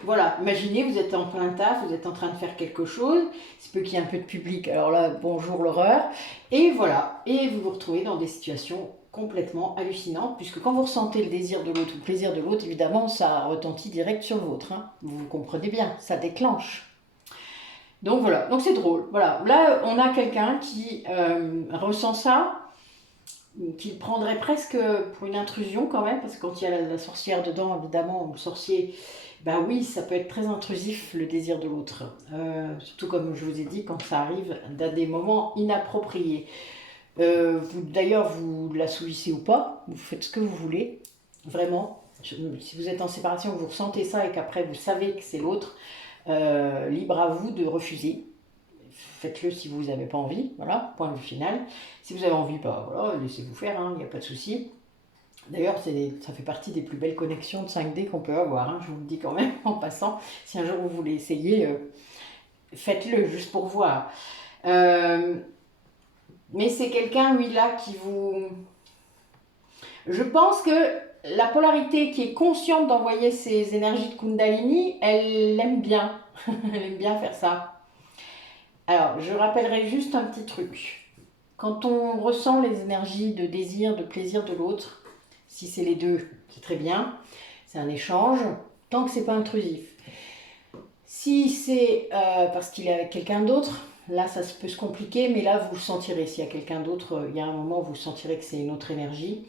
Voilà, imaginez, vous êtes en plein taf, vous êtes en train de faire quelque chose, il se peut qu'il y ait un peu de public, alors là, bonjour l'horreur, et voilà, et vous vous retrouvez dans des situations complètement hallucinantes, puisque quand vous ressentez le désir de l'autre ou le plaisir de l'autre, évidemment, ça retentit direct sur le vôtre, hein. Vous comprenez bien, ça déclenche. Donc voilà, donc c'est drôle, voilà, là on a quelqu'un qui ressent ça, qu'il prendrait presque pour une intrusion quand même, parce que quand il y a la sorcière dedans, évidemment, le sorcier... Ben oui, ça peut être très intrusif le désir de l'autre. Surtout comme je vous ai dit, quand ça arrive dans des moments inappropriés. D'ailleurs, vous l'assouvissez ou pas, vous faites ce que vous voulez, vraiment. Si vous êtes en séparation, vous ressentez ça et qu'après vous savez que c'est l'autre, libre à vous de refuser. Faites-le si vous n'avez pas envie, voilà, point de vue final. Si vous avez envie, bah voilà, laissez-vous faire, il n'y a pas de souci. D'ailleurs, ça fait partie des plus belles connexions de 5D qu'on peut avoir, hein, je vous le dis quand même en passant. Si un jour vous voulez essayer, faites-le juste pour voir. Mais c'est quelqu'un, oui, là, qui vous... Je pense que la polarité qui est consciente d'envoyer ses énergies de Kundalini, elle aime bien. Elle aime bien faire ça. Alors, je rappellerai juste un petit truc. Quand on ressent les énergies de désir, de plaisir de l'autre, si c'est les deux, c'est très bien. C'est un échange, tant que c'est pas intrusif. Si c'est parce qu'il est avec quelqu'un d'autre, là, ça peut se compliquer, mais là, vous le sentirez. S'il y a quelqu'un d'autre, il y a un moment où vous sentirez que c'est une autre énergie.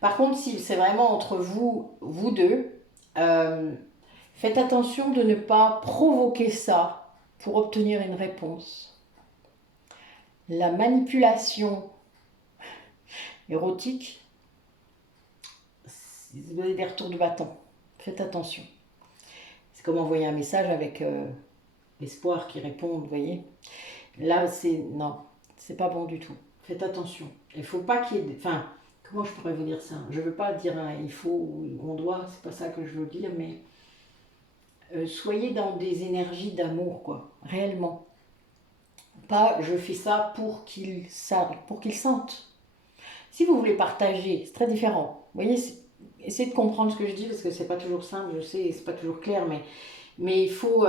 Par contre, si c'est vraiment entre vous, vous deux, faites attention de ne pas provoquer ça pour obtenir une réponse. La manipulation érotique, vous avez des retours de bâton. Faites attention. C'est comme envoyer un message avec l'espoir qui répond, vous voyez. Là, non, c'est pas bon du tout. Faites attention. Il faut pas qu'il y ait... Enfin, comment je pourrais vous dire ça? Je veux pas dire il faut ou on doit, c'est pas ça que je veux dire, mais soyez dans des énergies d'amour, quoi, réellement. Pas je fais ça pour qu'ils sentent. Si vous voulez partager, c'est très différent. Vous voyez, essayez de comprendre ce que je dis parce que c'est pas toujours simple, je sais, c'est pas toujours clair, mais il faut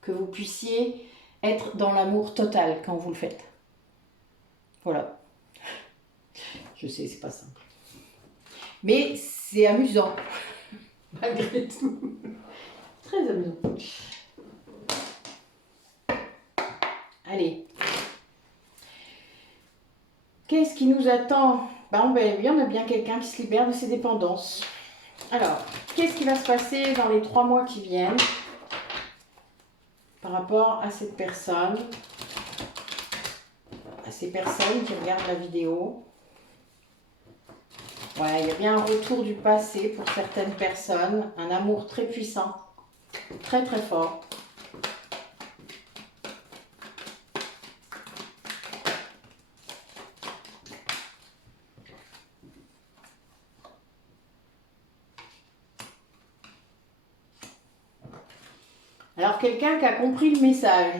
que vous puissiez être dans l'amour total quand vous le faites. Voilà. Je sais, c'est pas simple. Mais c'est amusant, malgré tout. Très amusant. Allez. Qu'est-ce qui nous attend? Il y en a bien quelqu'un qui se libère de ses dépendances. Alors, qu'est-ce qui va se passer dans les 3 mois qui viennent par rapport à cette personne, à ces personnes qui regardent la vidéo? Ouais, il y a bien un retour du passé pour certaines personnes, un amour très puissant, très très fort. Alors, quelqu'un qui a compris le message.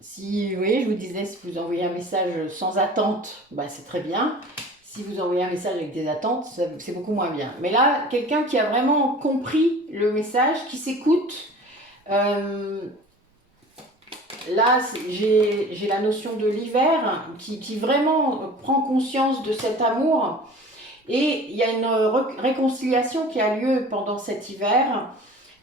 Si, oui, je vous disais, si vous envoyez un message sans attente, c'est très bien. Si vous envoyez un message avec des attentes, c'est beaucoup moins bien. Mais là, quelqu'un qui a vraiment compris le message, qui s'écoute. Là, j'ai la notion de l'hiver qui vraiment prend conscience de cet amour. Et il y a une réconciliation qui a lieu pendant cet hiver.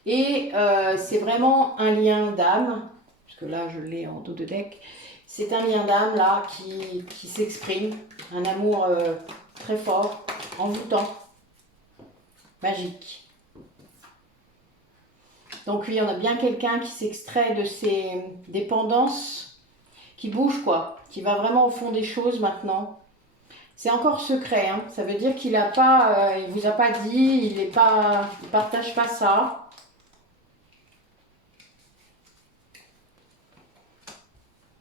Et c'est vraiment un lien d'âme, parce que là je l'ai en dos de deck, c'est un lien d'âme là qui s'exprime, un amour très fort, envoûtant, magique. Donc oui, on a bien quelqu'un qui s'extrait de ses dépendances, qui bouge quoi, qui va vraiment au fond des choses maintenant. C'est encore secret, hein. Ça veut dire qu'il a pas, il vous a pas dit, il partage pas ça.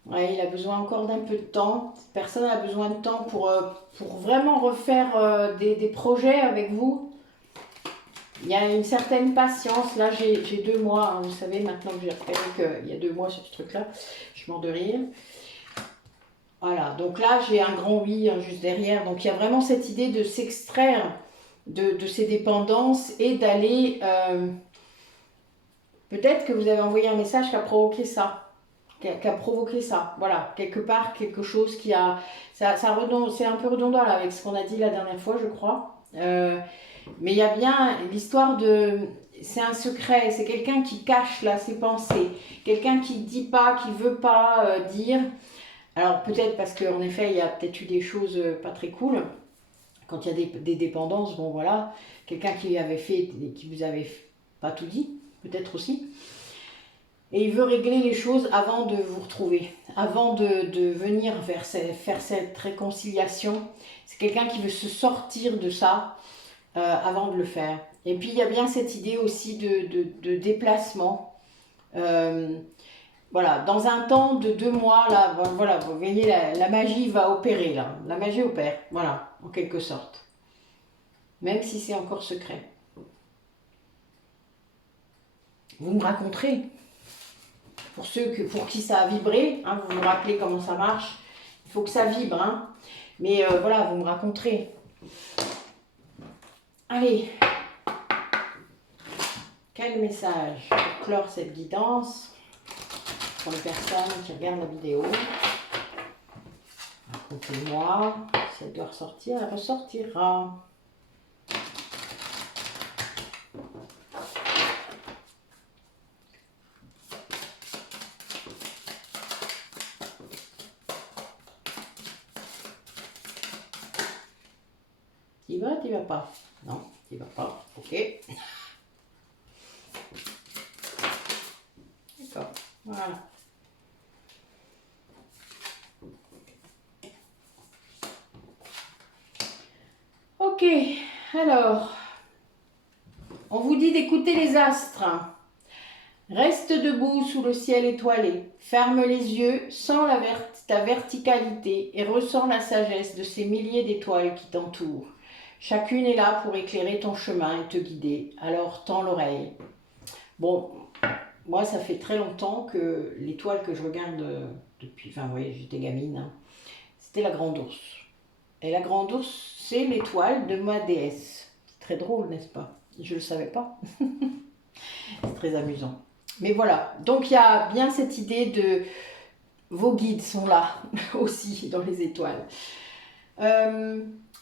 Ouais, il a besoin encore d'un peu de temps. Cette personne a besoin de temps pour vraiment refaire des projets avec vous. Il y a une certaine patience. Là, j'ai 2 mois. Hein, vous savez, maintenant que j'ai repéré qu'il y a 2 mois sur ce truc-là, je suis mort de rire. Voilà, donc là, j'ai un grand oui hein, juste derrière. Donc, il y a vraiment cette idée de s'extraire de ces dépendances et d'aller... peut-être que vous avez envoyé un message qui a provoqué ça. Qui a provoqué ça. Voilà, quelque part, quelque chose qui a... c'est un peu redondant là, avec ce qu'on a dit la dernière fois, je crois. Mais il y a bien l'histoire de... C'est un secret, c'est quelqu'un qui cache là ses pensées. Quelqu'un qui ne dit pas, qui ne veut pas dire. Alors peut-être parce qu'en effet, il y a peut-être eu des choses pas très cool. Quand il y a des dépendances, bon voilà. Quelqu'un qui avait fait, qui vous avait pas tout dit, peut-être aussi. Et il veut régler les choses avant de vous retrouver, avant de venir faire cette réconciliation. C'est quelqu'un qui veut se sortir de ça avant de le faire. Et puis il y a bien cette idée aussi de déplacement. Voilà, dans un temps de 2 mois, là, voilà, vous voyez, la magie va opérer, là. La magie opère, voilà, en quelque sorte. Même si c'est encore secret. Vous me raconterez. Pour qui ça a vibré, hein, vous me rappelez comment ça marche. Il faut que ça vibre, hein. Mais voilà, vous me raconterez. Allez. Quel message pour clore cette guidance pour les personnes qui regardent la vidéo? Racontez-moi. Si elle doit ressortir, elle ressortira. T'y vas, t'y vas pas? Non, t'y vas pas. Ok. D'accord. Voilà. Ok, alors, on vous dit d'écouter les astres. Reste debout sous le ciel étoilé, ferme les yeux, sens ta verticalité et ressens la sagesse de ces milliers d'étoiles qui t'entourent. Chacune est là pour éclairer ton chemin et te guider, alors tends l'oreille. Bon, moi ça fait très longtemps que l'étoile que je regarde depuis, enfin oui, j'étais gamine, hein, c'était la Grande Ourse. Et la Grande Ourse, c'est l'étoile de ma déesse. C'est très drôle, n'est-ce pas? Je ne le savais pas. C'est très amusant. Mais voilà, donc il y a bien cette idée de vos guides sont là aussi dans les étoiles.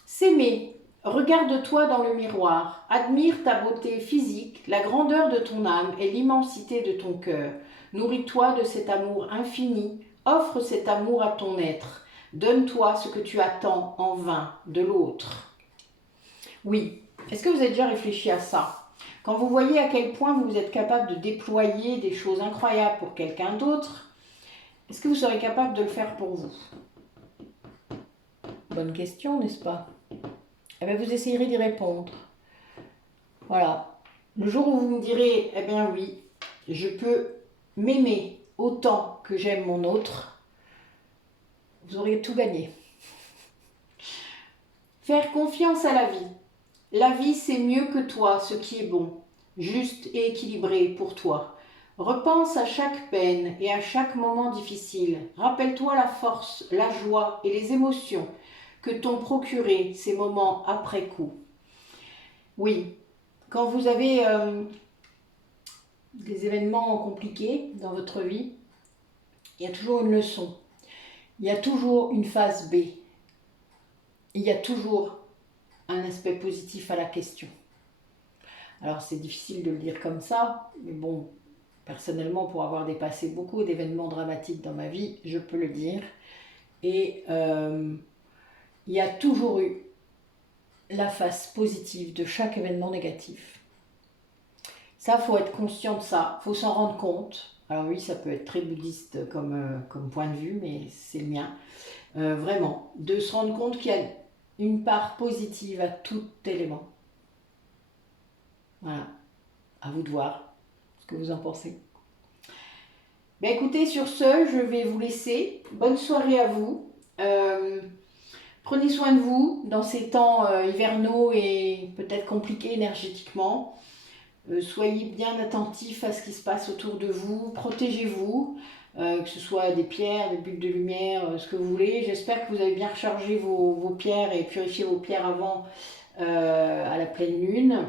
S'aimer, regarde-toi dans le miroir, admire ta beauté physique, la grandeur de ton âme et l'immensité de ton cœur. Nourris-toi de cet amour infini, offre cet amour à ton être, donne-toi ce que tu attends en vain de l'autre. Oui, est-ce que vous avez déjà réfléchi à ça ? Quand vous voyez à quel point vous êtes capable de déployer des choses incroyables pour quelqu'un d'autre, est-ce que vous serez capable de le faire pour vous? Bonne question, n'est-ce pas? Eh bien, vous essayerez d'y répondre. Voilà. Le jour où vous me direz, eh bien oui, je peux m'aimer autant que j'aime mon autre, vous aurez tout gagné. Faire confiance à la vie. La vie, c'est mieux que toi ce qui est bon, juste et équilibré pour toi. Repense à chaque peine et à chaque moment difficile. Rappelle-toi la force, la joie et les émotions que t'ont procuré ces moments après coup. Oui, quand vous avez des événements compliqués dans votre vie, il y a toujours une leçon. Il y a toujours une phase B. Il y a toujours un aspect positif à la question. Alors c'est difficile de le dire comme ça, mais bon, personnellement, pour avoir dépassé beaucoup d'événements dramatiques dans ma vie, je peux le dire. Et il y a toujours eu la face positive de chaque événement négatif. Ça, il faut être conscient de ça, il faut s'en rendre compte. Alors oui, ça peut être très bouddhiste comme point de vue, mais c'est le mien. Vraiment, de se rendre compte qu'il y a une part positive à tout élément. Voilà, à vous de voir ce que vous en pensez. Ben écoutez, sur ce, je vais vous laisser. Bonne soirée à vous. Prenez soin de vous dans ces temps hivernaux et peut-être compliqués énergétiquement. Soyez bien attentifs à ce qui se passe autour de vous. Protégez-vous, que ce soit des pierres, des bulles de lumière, ce que vous voulez. J'espère que vous avez bien rechargé vos pierres et purifié vos pierres avant à la pleine lune.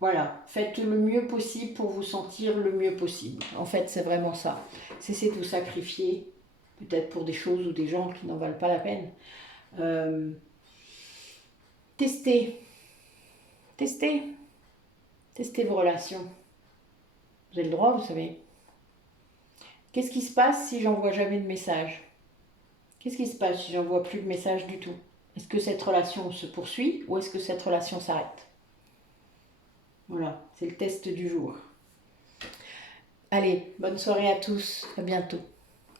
Voilà, faites le mieux possible pour vous sentir le mieux possible. En fait, c'est vraiment ça. Cessez de vous sacrifier, peut-être pour des choses ou des gens qui n'en valent pas la peine. Testez vos relations. Vous avez le droit, vous savez. Qu'est-ce qui se passe si j'envoie jamais de message? Qu'est-ce qui se passe si j'envoie plus de message du tout? Est-ce que cette relation se poursuit ou est-ce que cette relation s'arrête? Voilà, c'est le test du jour. Allez, bonne soirée à tous, à bientôt.